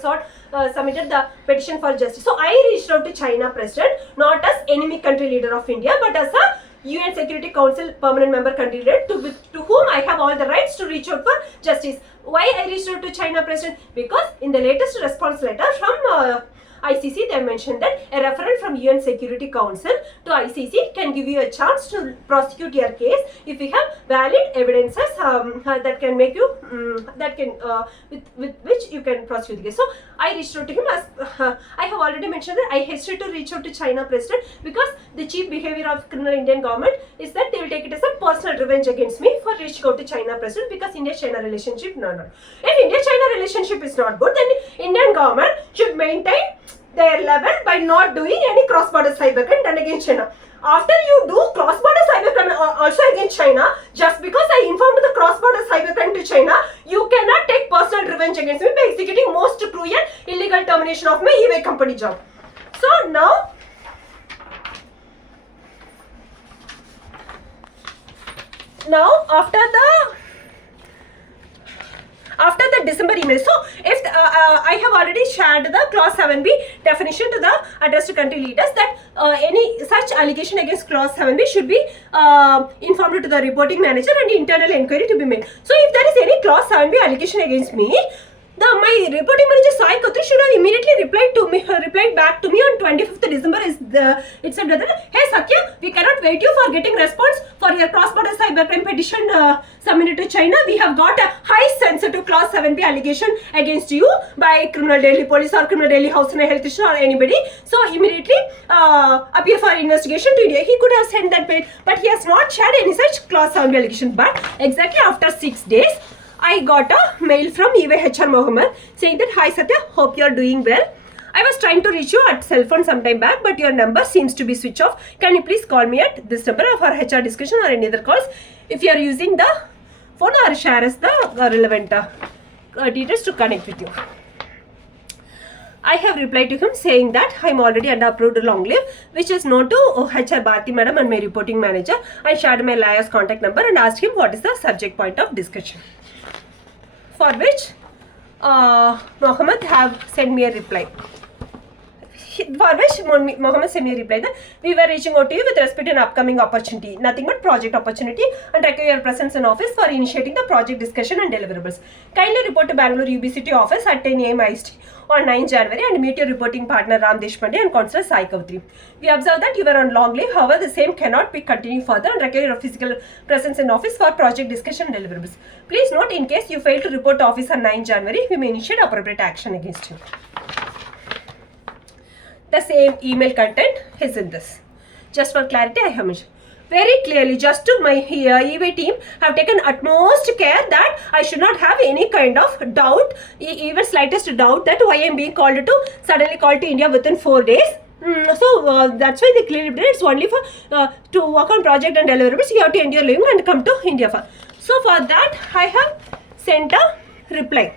submitted the petition for justice. So I reached out to China President not as enemy country leader of India but as a UN Security Council permanent member country leader to whom I have all the rights to reach out for justice. Why I reached out to China President? Because in the latest response letter from ICC, they mentioned that a referral from UN Security Council to ICC can give you a chance to prosecute your case if you have valid evidences that can make you with which you can prosecute the case. So I reached out to him as I have already mentioned that I hesitate to reach out to China President because the chief behavior of criminal Indian government is that they will take it as a personal revenge against me for reaching out to China President because India-China relationship no. If India-China relationship is not good, then Indian government should maintain their level by not doing any cross-border cybercrime done against China. After you do cross-border cybercrime also against China, just because I informed the cross-border cybercrime to China, you cannot take personal revenge against me by executing most cruel illegal termination of my eBay company job. So now, after the December email. So, if I have already shared the clause 7b definition to the addressed country leaders that any such allegation against clause 7b should be informed to the reporting manager and internal inquiry to be made. So, if there is any clause 7b allegation against me, my reporting manager Sai Khatri should have immediately replied back to me on 25th December. It said that, hey Sakya, we cannot wait you for getting response for your cross-border cybercrime petition submitted to China. We have got a high sensitive clause 7b allegation against you by criminal Delhi police or criminal Delhi House and Health Issue or anybody. So immediately appear for investigation to India. He could have sent that mail, but he has not shared any such clause 7b allegation. But exactly after 6 days, I got a mail from HR Mohammed saying that, hi Satya, hope you are doing well. I was trying to reach you at cell phone sometime back, but your number seems to be switched off. Can you please call me at this number for HR discussion or any other calls? If you are using the phone or share us the relevant details to connect with you. I have replied to him saying that I am already under approved long leave, which is known to HR Bharti madam and my reporting manager. I shared my lawyer's contact number and asked him what is the subject point of discussion. For which Mohammed have sent me a reply. For which Mohammed sent me a reply that we were reaching out to you with respect to an upcoming opportunity, nothing but project opportunity, and require your presence in office for initiating the project discussion and deliverables. Kindly report to Bangalore UBCT office at 10 AM IST on 9 January and meet your reporting partner Ram Deshpande and Constable Sai Kautri. We observe that you were on long leave. However, the same cannot be continued further and require your physical presence in office for project discussion deliverables. Please note, in case you fail to report to office on 9 January, we may initiate appropriate action against you. The same email content is in this. Just for clarity, I have mentioned very clearly, just to my EY team have taken utmost care that I should not have any kind of doubt, even slightest doubt, that why I am being suddenly called to India within 4 days. So that's why they clearly did. It's only for to work on project and deliverables. You have to end your living and come to India for. So for that, I have sent a reply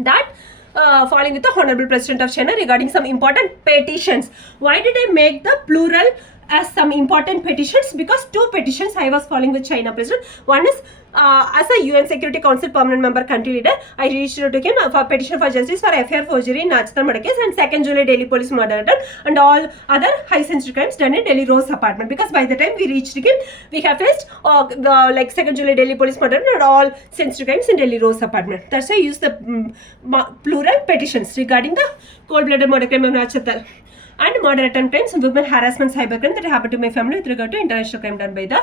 that following with the Honorable President of China regarding some important petitions. Why did I make the plural as some important petitions? Because 2 petitions I was following with China President. One is as a UN Security Council permanent member country leader, I reached out to him for petition for justice for FIR forgery in Nachtar murder case and 2nd July Delhi police murder attempt and all other high sensitive crimes done in Delhi Rose apartment. Because by the time we reached him, we have faced like 2nd July Delhi police murder and all sensitive crimes in Delhi Rose apartment. That's why I use the plural petitions regarding the cold-blooded murder crime of Nachtar and murder attempt crimes, women harassment, cybercrime that happened to my family with regard to international crime done by the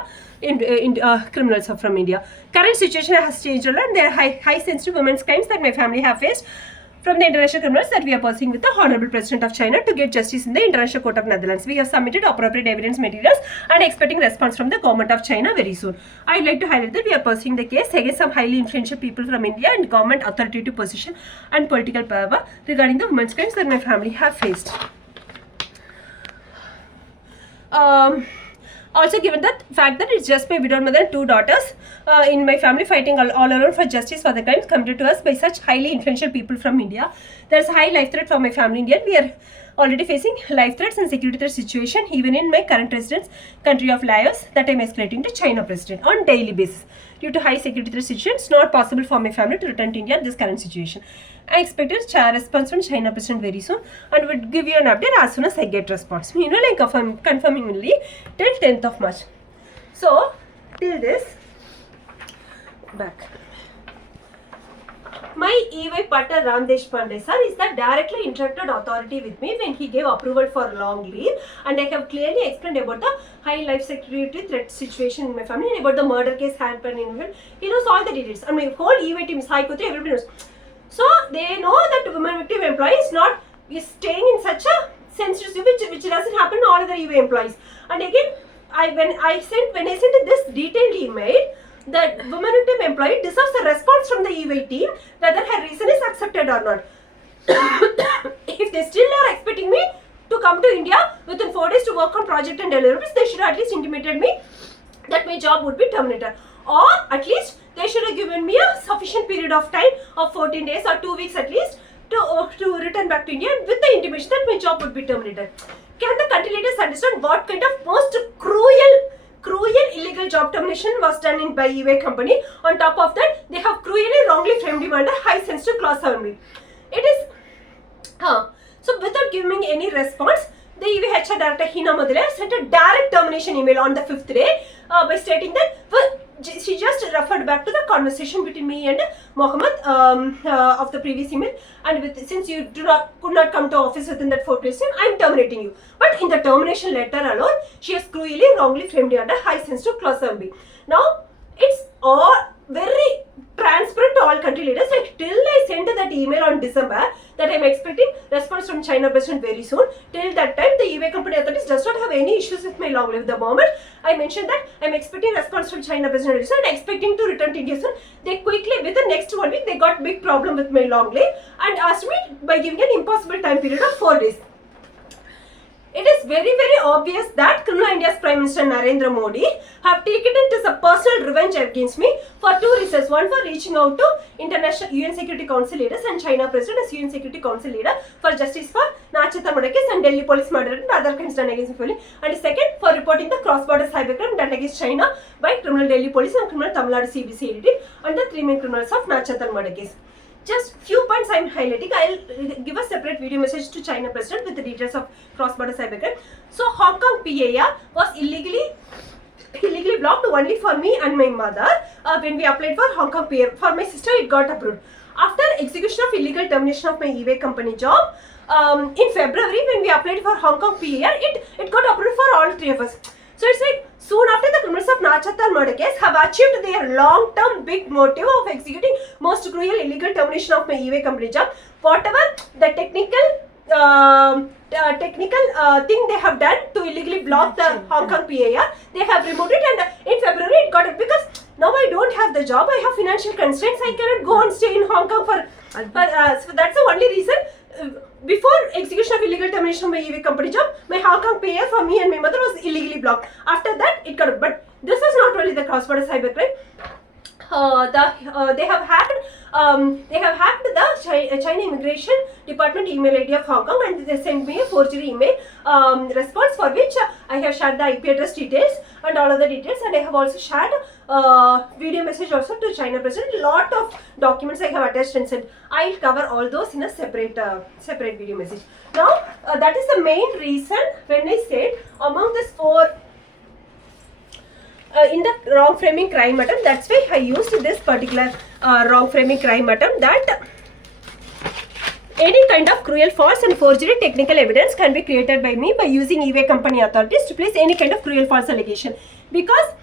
criminals from India. Current situation has changed a lot and there are high sensitive women's crimes that my family have faced from the international criminals that we are pursuing with the Honorable President of China to get justice in the International Court of Netherlands. We have submitted appropriate evidence materials and expecting response from the government of China very soon. I would like to highlight that we are pursuing the case against some highly influential people from India and government authoritative position and political power regarding the women's crimes that my family have faced. Also given the fact that it's just my widowed mother and 2 daughters in my family fighting all alone for justice for the crimes committed to us by such highly influential people from India. There's a high life threat for my family in India. We are already facing life threats and security threat situation even in my current residence country of Laos that I'm escalating to China President on daily basis. Due to high security threat situation, it's not possible for my family to return to India in this current situation. I expect a response from China President very soon and would give you an update as soon as I get response. Like confirming only till 10th of March. So, till this, back. My EY partner Ram Deshpande sir is the directly interacted authority with me when he gave approval for long leave, and I have clearly explained about the high life security threat situation in my family and about the murder case happened in my. He knows all the details and my whole EY team is high Kutri, everybody knows. So they know that women victim employee is staying in such a sensitive which doesn't happen to all other EY employees. And again, when I sent this detailed email, the women victim employee deserves a response from the EY team whether her reason is accepted or not. If they still are expecting me to come to India within 4 days to work on project and deliverables, they should at least intimated me that my job would be terminated, or at least they should have given me a sufficient period of time of 14 days or 2 weeks at least to return back to India with the intimation that my job would be terminated. Can the country leaders understand what kind of most cruel illegal job termination was done by EY company? On top of that, they have cruelly wrongly framed him under high sensitive clause 7B. It is so without giving any response, the EY HR director Hina Madhulya sent a direct termination email on the 5th day by stating that she just referred back to the conversation between me and Mohammed of the previous email, and since you could not come to office within that 4 days, I am terminating you. But in the termination letter alone, she has cruelly wrongly framed you under high sensitive clause 7B. Now it's all very transparent to all country leaders. Like till I sent that email on December that I am expecting response from China President very soon. Till that time, the EY company authorities does not have any issues with my long leave. The moment I mentioned that I am expecting response from China President very soon and expecting to return to India soon, they quickly within next 1 week they got big problem with my long leave and asked me by giving an impossible time period of 4 days. It is very obvious that criminal India's Prime Minister Narendra Modi have taken it as a personal revenge against me for 2 reasons. One, for reaching out to international UN Security Council leaders and China President as UN Security Council leader for justice for Nachtar murder case and Delhi police murder and other crimes done against me. And second, for reporting the cross-border cybercrime done against China by criminal Delhi police and criminal Tamil Nadu CBC ADT under 3 main criminals of Nachtar murder case. Just few points I am highlighting. I will give a separate video message to China President with the details of cross-border cybercrime. So Hong Kong PAR was illegally blocked only for me and my mother when we applied for Hong Kong PAR. For my sister it got approved. After execution of illegal termination of my eBay company job, in February when we applied for Hong Kong PAR, it got approved for all three of us. So it's like soon after the criminals of Qatar murder case have achieved their long-term big motive of executing most cruel illegal termination of my eBay company job. Whatever the technical thing they have done to illegally block the Hong Kong PAR, they have removed it, and in February it got it because now I don't have the job. I have financial constraints. I cannot go and stay in Hong Kong for so that's the only reason. Before execution of illegal termination of my eBay company job, my Hong Kong PAR for me and my mother was illegally blocked. After that, it got. But this is not only the cross-border cybercrime. They have hacked the China Immigration Department email ID of Hong Kong, and they sent me a forgery email response for which I have shared the IP address details and all other details, and I have also shared video message also to China President. Lot of documents I have attached and sent. I'll cover all those in a separate video message. Now that is the main reason when I said among these four. In the wrong framing crime attempt, that's why I used this particular wrong framing crime attempt, that any kind of cruel, false and forgery technical evidence can be created by me by using eBay company authorities to place any kind of cruel, false allegation. Because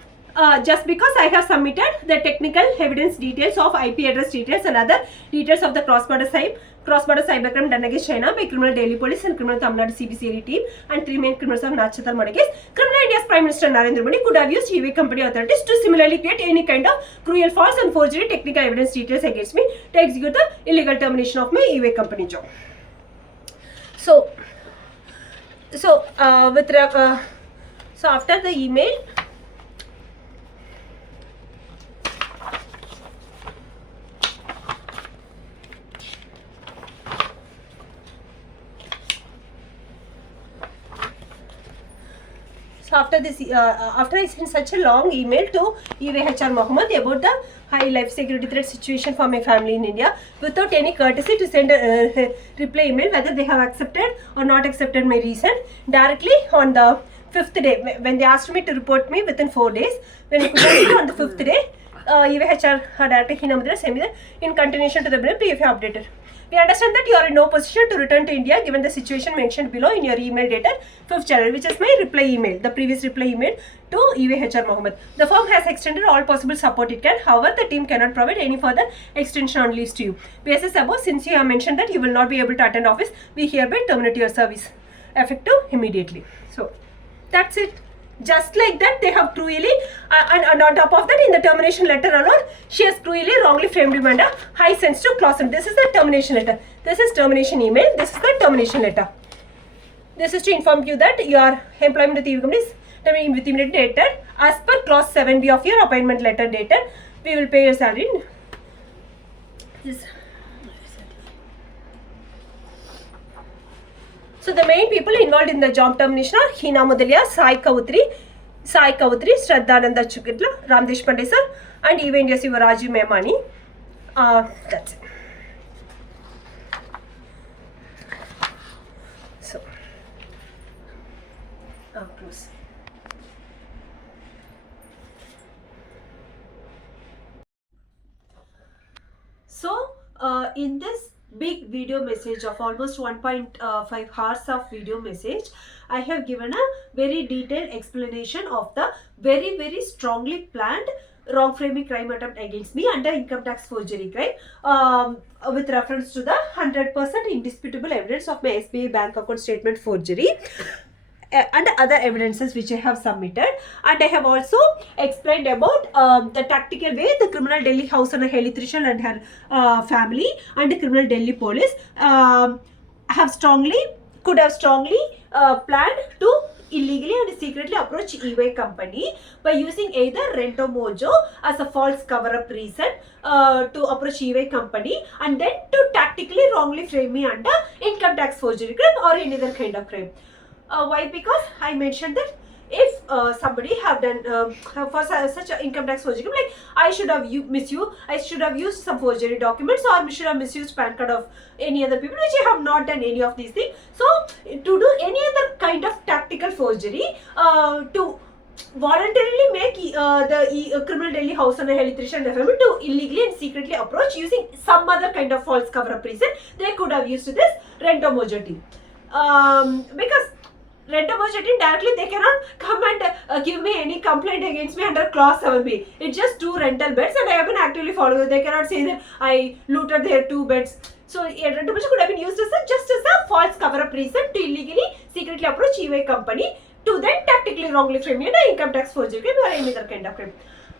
just because I have submitted the technical evidence details of IP address details and other details of the cross-border cybercrime done against China by criminal Delhi police and criminal Tamil Nadu CBCID team and three main criminals of Qatar murder case, criminal India's Prime Minister Narendra could have used eBay company authorities to similarly create any kind of cruel, false and forgery technical evidence details against me to execute the illegal termination of my eBay company job. So after the email, after I sent such a long email to HR Mohammed about the high life security threat situation for my family in India, without any courtesy to send a reply email whether they have accepted or not accepted my reason, directly on the 5th day when they asked me to report me within 4 days, when I could on the 5th day, HR director Hon'ble sent me that in continuation to the bill, PF updated. We understand that you are in no position to return to India given the situation mentioned below in your email dated 5th January, which is my reply email, the previous reply email to HR Mohammed. The firm has extended all possible support it can. However, the team cannot provide any further extension on leaves to you. Basis above, since you have mentioned that you will not be able to attend office, we hereby terminate your service effective immediately. So that's it. Just like that, they have cruelly, and on top of that, in the termination letter alone, she has cruelly wrongly framed him under high sensitive clause. And this is the termination letter. This is termination email. This is the termination letter. This is to inform you that your employment with the company is terminated with immediate dated as per clause 7B of your appointment letter dated. We will pay your salary. So the main people involved in the job termination are Hina Mudalia, Sai Kavutri, Shraddhananda Chukitla, Ramdesh Pandey sir, and even India's Rajiv Memani. That's it. So, close. So, in this big video message of almost 1.5 hours of video message, I have given a very detailed explanation of the very strongly planned wrong framing crime attempt against me under income tax forgery crime, with reference to the 100% indisputable evidence of my SBI bank account statement forgery and other evidences which I have submitted. And I have also explained about the tactical way the criminal Delhi house owner Heli Trishul and her family and the criminal Delhi police could have strongly planned to illegally and secretly approach eBay company by using either Rento Mojo as a false cover-up reason to approach eBay company, and then to tactically wrongly frame me under income tax forgery crime or any other kind of crime. Why? Because I mentioned that if somebody have done for such an income tax forgery, like I should have used some forgery documents, or I should have misused PAN card of any other people, which I have not done any of these things. So to do any other kind of tactical forgery, to voluntarily make the criminal Delhi house on a Helitrition FM to illegally and secretly approach using some other kind of false cover-up reason. They could have used this Rento Mojo team. Because Rento Mojo team directly, they cannot come and give me any complaint against me under clause 7B. It's just 2 rental beds and I have been actively following. They cannot say that I looted their 2 beds. So Rento Mojo could have been used as just as a false cover-up reason to illegally secretly approach EY company to then tactically wrongly frame an income tax forgery crime or any other kind of crime.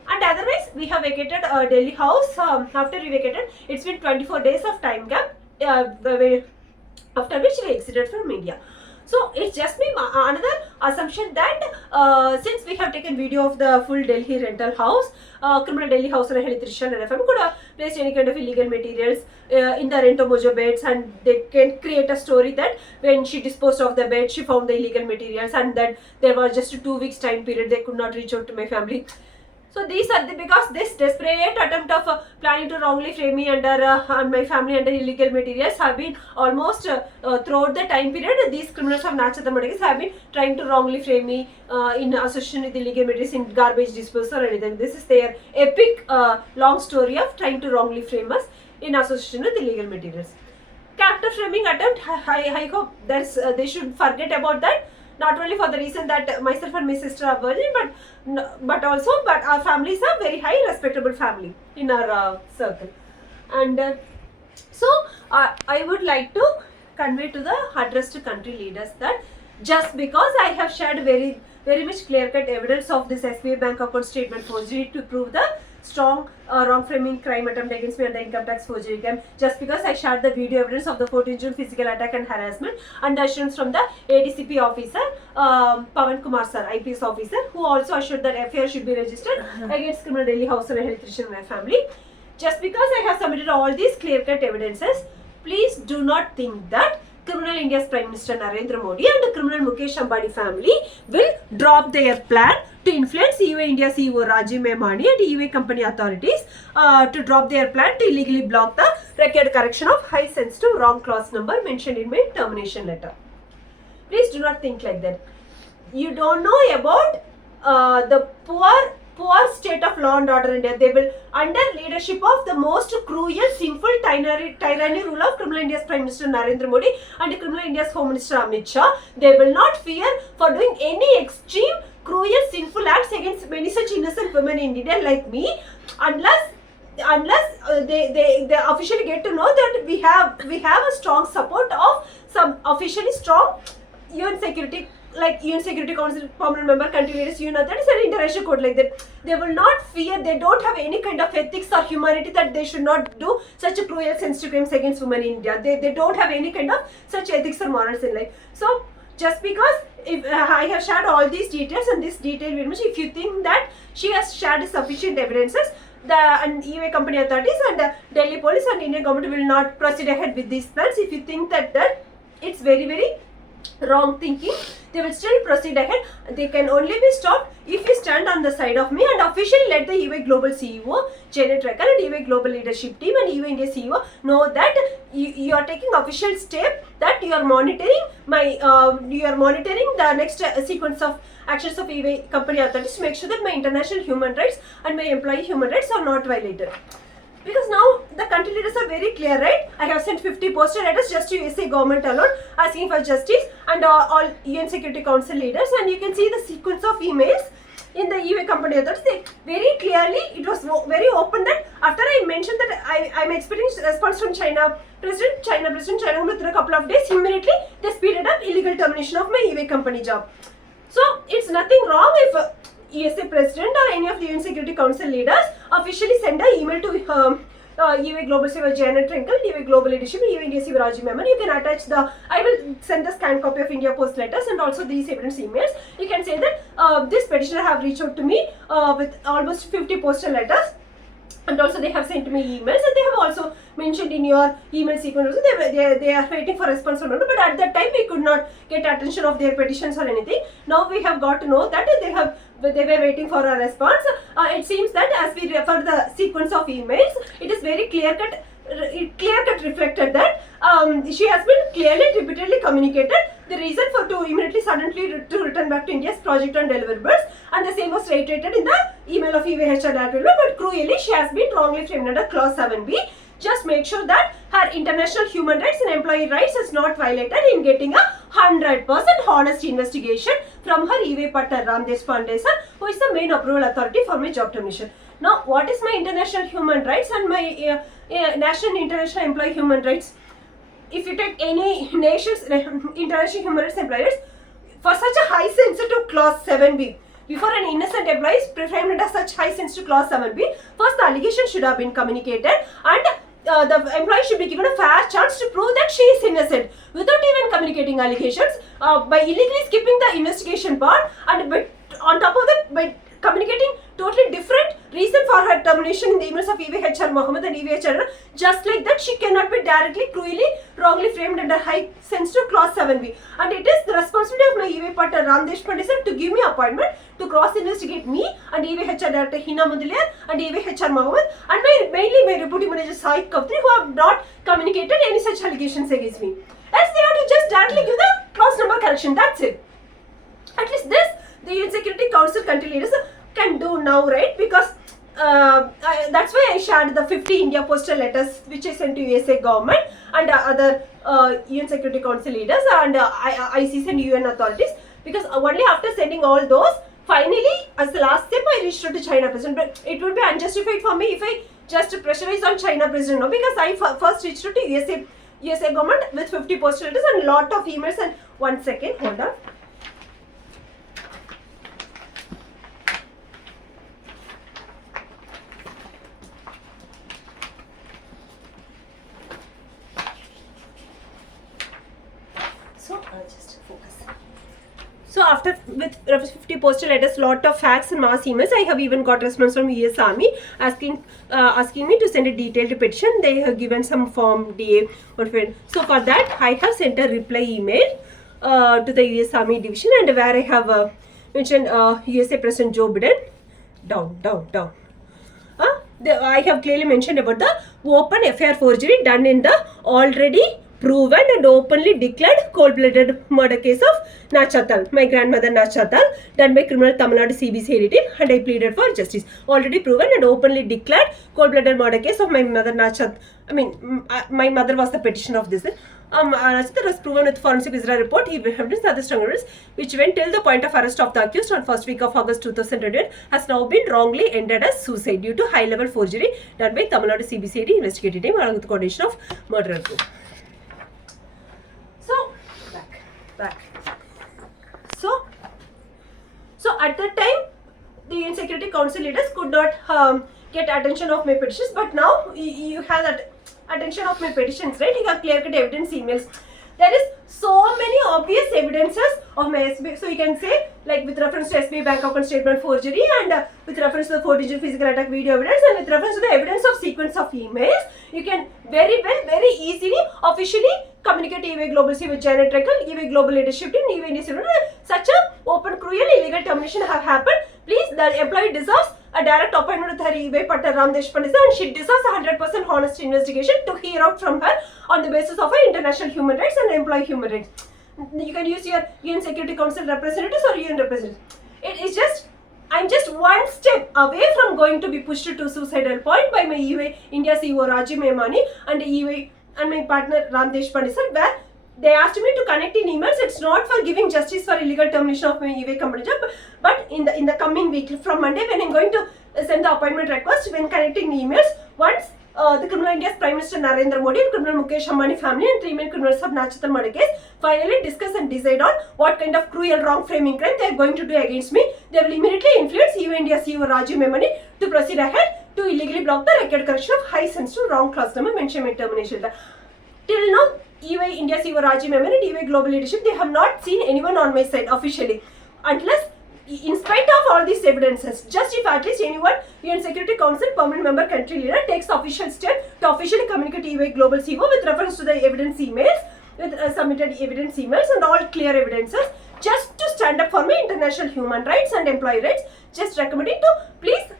And otherwise, we have vacated Delhi house. After we vacated, it's been 24 days of time gap, after which we exited from India. So it's just me another assumption that since we have taken video of the full Delhi rental house, criminal Delhi house and Helitrition and FM could have placed any kind of illegal materials in the Rento Mojo beds, and they can create a story that when she disposed of the bed, she found the illegal materials, and that there was just a 2 weeks time period, they could not reach out to my family. So these are because this desperate attempt of planning to wrongly frame me under and my family under illegal materials have been almost throughout the time period. These criminals of Nachathamadigas have been trying to wrongly frame me in association with illegal materials in garbage disposal or anything. This is their epic long story of trying to wrongly frame us in association with illegal materials. Character framing attempt, I hope they should forget about that. Not only for the reason that myself and my sister are virgin, but also our families are very high respectable family in our circle. And so I would like to convey to the addressed country leaders that just because I have shared very much clear-cut evidence of this SBI bank account statement forgery to prove the strong wrong framing crime attempt against me under income tax forgery crime, just because I shared the video evidence of the 14 June physical attack and harassment and assurance from the ADCP officer, Pawan Kumar sir, IPS officer, who also assured that FIR should be registered against criminal Delhi house and Helitrition and my family. Just because I have submitted all these clear-cut evidences, please do not think that criminal India's Prime Minister Narendra Modi and the criminal Mukesh Ambani family will drop their plan to influence EY India CEO Rajiv Memani and EY company authorities to drop their plan to illegally block the record correction of high sensitive wrong clause number mentioned in my termination letter. Please do not think like that. You don't know about the poor state of law and order in India. They will, under leadership of the most cruel, sinful tyranny rule of criminal India's Prime Minister Narendra Modi and criminal India's Home Minister Amit Shah, they will not fear for doing any extreme, cruel, sinful acts against many such innocent women in India like me, unless they officially get to know that we have a strong support of some officially strong UN Security, like UN Security Council permanent member country leaders, you know, that is an international code like that. They will not fear, they don't have any kind of ethics or humanity that they should not do such a cruel sensitive crimes against women in India. They don't have any kind of such ethics or morals in life. So just because if I have shared all these details and this detailed very much, if you think that she has shared sufficient evidences, the EY company authorities and Delhi police and Indian government will not proceed ahead with these plans. If you think that it's very wrong thinking, they will still proceed ahead. They can only be stopped if you stand on the side of me and officially let the EY Global CEO, Janet Rekal, and EY Global Leadership Team and EY India CEO know that you are taking official step, that you are monitoring the next sequence of actions of EY company authorities to make sure that my international human rights and my employee human rights are not violated. Because now the country leaders are very clear, right? I have sent 50 postal letters just to USA government alone asking for justice and all UN Security Council leaders, and you can see the sequence of emails in the EY company authorities. They very clearly, it was very open that after I mentioned that I'm expecting response from China President within a couple of days, immediately they speeded up illegal termination of my EY company job. So it's nothing wrong if USA President or any of the UN Security Council leaders officially send an email to EY Global CEO Janet Rekal, EY Global Leadership, EY India CEO Rajiv Memani. You can attach I will send the scanned copy of India Post letters and also these evidence emails. You can say that this petitioner have reached out to me with almost 50 postal letters. And also they have sent me emails, and they have also mentioned in your email sequence also they are waiting for response from them. But at that time we could not get attention of their petitions or anything. Now we have got to know that they were waiting for a response. It seems that as we refer the sequence of emails, it is very clear cut it clear-cut reflected that she has been clearly, repeatedly communicated the reason for to immediately, suddenly to return back to India's project and deliverables, and the same was reiterated in the email of EYHR director, but cruelly she has been wrongly framed under clause 7b. Just make sure that her international human rights and employee rights is not violated in getting a 100% honest investigation from her EY partner Ramdesh Pandey sir, who is the main approval authority for my job termination. Now, what is my international human rights and my national and international employee human rights? If you take any nation's international human rights employers, for such a high sensitive clause 7b, before an innocent employee is framed under such high sensitive clause 7b, first the allegation should have been communicated, and the employee should be given a fair chance to prove that she is innocent without even communicating allegations, by illegally skipping the investigation part, and on top of that by communicating totally different reason for her termination in the emails of EYHR Mohammed and EYHR. Just like that, she cannot be directly, cruelly, wrongly framed under high sensitive clause 7b. And it is the responsibility of my EY partner Ramdesh Pandey sir to give me appointment to cross-investigate me and EYHR director Hina Mudaliar and EYHR Mohammed and mainly my deputy manager Saik Kavtri, who have not communicated any such allegations against me. Else they have to just directly give the clause number correction. That's it. At least this the UN Security Council country leaders can do now, right? Because that's why I shared the 50 India postal letters which I sent to USA government and other UN Security Council leaders and ICC and UN authorities, because only after sending all those, finally as the last step I reached out to China president. But it would be unjustified for me if I just pressurize on China president, no, because I first reached out to USA government with 50 postal letters and lot of emails. And 1 second, hold on. So after with 50 postal letters, lot of fax and mass emails, I have even got response from US Army asking me to send a detailed petition. They have given some form DA. So for that, I have sent a reply email to the US Army division, and where I have mentioned USA President Joe Biden. Down. I have clearly mentioned about the open FIR forgery done in the already proven and openly declared cold-blooded murder case of Nachatal, my grandmother Nachatal, done by criminal Tamil Nadu CBCID team, and I pleaded for justice. Already proven and openly declared cold-blooded murder case of my mother Nachatal. My mother was the petitioner of this. Nachatal was proven with forensic Israel report. He evidence other strong evidence which went till the point of arrest of the accused on first week of August 2021 has now been wrongly ended as suicide due to high-level forgery done by Tamil Nadu CBCID investigative team along with the coordination of murder group. So back. So at that time, the UN Security Council leaders could not get attention of my petitions, but now you have that attention of my petitions, right? You have clear-cut evidence emails. There is so many obvious evidences of my SBI. So you can say, like with reference to SBI bank account statement forgery, and with reference to the 4-digit physical attack video evidence, and with reference to the evidence of sequence of emails, you can very easily, officially communicate to EY Global C with Janet Reckle, EY Global Leadership Team, EY INDISPUTABLE. Such a open, cruel, illegal termination have happened. Please, the employee deserves a direct appointment with her EY partner Ramdesh Pandey, and she deserves a 100% honest investigation to hear out from her on the basis of her international human rights and employee human rights. You can use your UN Security Council representatives or UN representatives. It is just, I'm just one step away from going to be pushed to suicidal point by my EY India CEO Rajiv Memani and EY and my partner Ramdesh Pandey sir, where they asked me to connect in emails. It's not for giving justice for illegal termination of my EY company job, but in the coming week from Monday, when I'm going to send the appointment request, when connecting emails, once the criminal India's Prime Minister Narendra Modi and criminal Mukesh Ambani family and 3 main criminals of Nachatal murder case finally discuss and decide on what kind of cruel wrong framing crime they are going to do against me, they will immediately influence EY India CEO Rajiv Memani to proceed ahead to illegally block the record correction of high sensitive wrong clause number mentioned in termination. Till now, EY India CEO Rajiv Memani and EY Global Leadership, they have not seen anyone on my side officially. Unless, in spite of all these evidences, just if at least anyone, UN Security Council permanent member country leader takes the official step to officially communicate to EY Global CEO with reference to the evidence emails, with submitted evidence emails and all clear evidences, just to stand up for my international human rights and employee rights, just recommending to please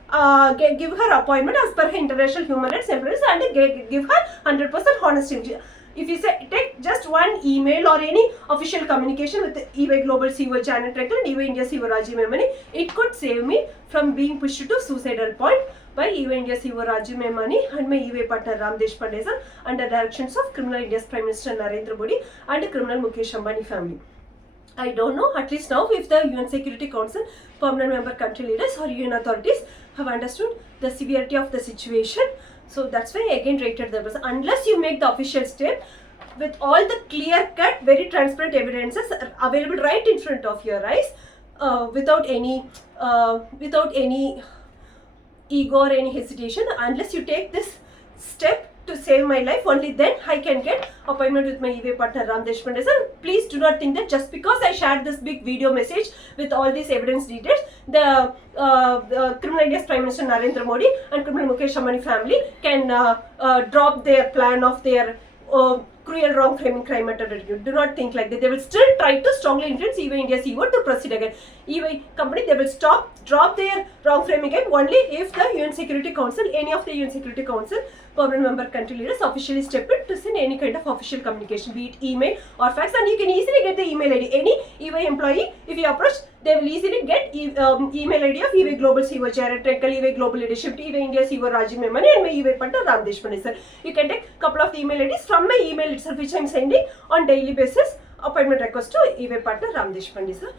give her appointment as per her international human rights employees and give her 100% honesty. If you say take just one email or any official communication with EY Global CEO Janet Reckle and EY India CEO Rajiv Memani, it could save me from being pushed to suicidal point by EY India CEO Rajiv Memani and my EY partner Ram Deshpande sir under directions of criminal India's Prime Minister Narendra Modi and criminal Mukesh Ambani family. I don't know, at least now, if the UN Security Council permanent member country leaders or UN authorities have understood the severity of the situation. So that's why I again rated the person. Unless you make the official step with all the clear-cut, very transparent evidences available right in front of your eyes, without any ego or any hesitation, unless you take this step to save my life, only then I can get appointment with my EY partner Ram Deshpande sir. Please do not think that just because I shared this big video message with all these evidence details, the criminal India's Prime Minister Narendra Modi and criminal Mukesh Ambani family can drop their plan of their cruel wrong framing crime at review. Do not think like that. They will still try to strongly influence EY India CEO to proceed again. EY company, they will drop their wrong framing crime only if the UN Security Council, any of the UN Security Council permanent member country leaders officially step in to send any kind of official communication, be it email or fax, and you can easily get the email ID. Any EY employee, if you approach, they will easily get email ID of EY Global CEO Jared Reckle, EY Global Leadership, EY India CEO Rajiv Memani and my EY partner Ram Deshpande sir. You can take a couple of the email IDs from my email itself, which I am sending on daily basis appointment request to EY partner Ram Deshpande sir.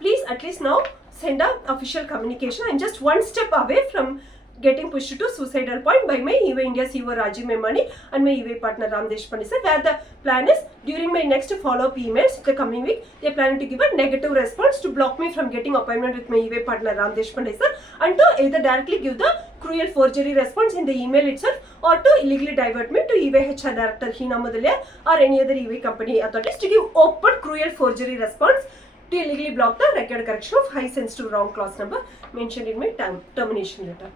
Please at least now send a official communication. I am just one step away from getting pushed to suicidal point by my EY India CEO Rajiv Memani and my EY partner Ram Deshpande sir, where the plan is during my next follow-up emails the coming week, they are planning to give a negative response to block me from getting appointment with my EY partner Ram Deshpande sir, and to either directly give the cruel forgery response in the email itself or to illegally divert me to EY HR Director Hon'ble or any other EY company authorities to give open cruel forgery response to illegally block the record correction of high sensitive wrong clause number mentioned in my termination letter.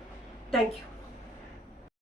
Thank you.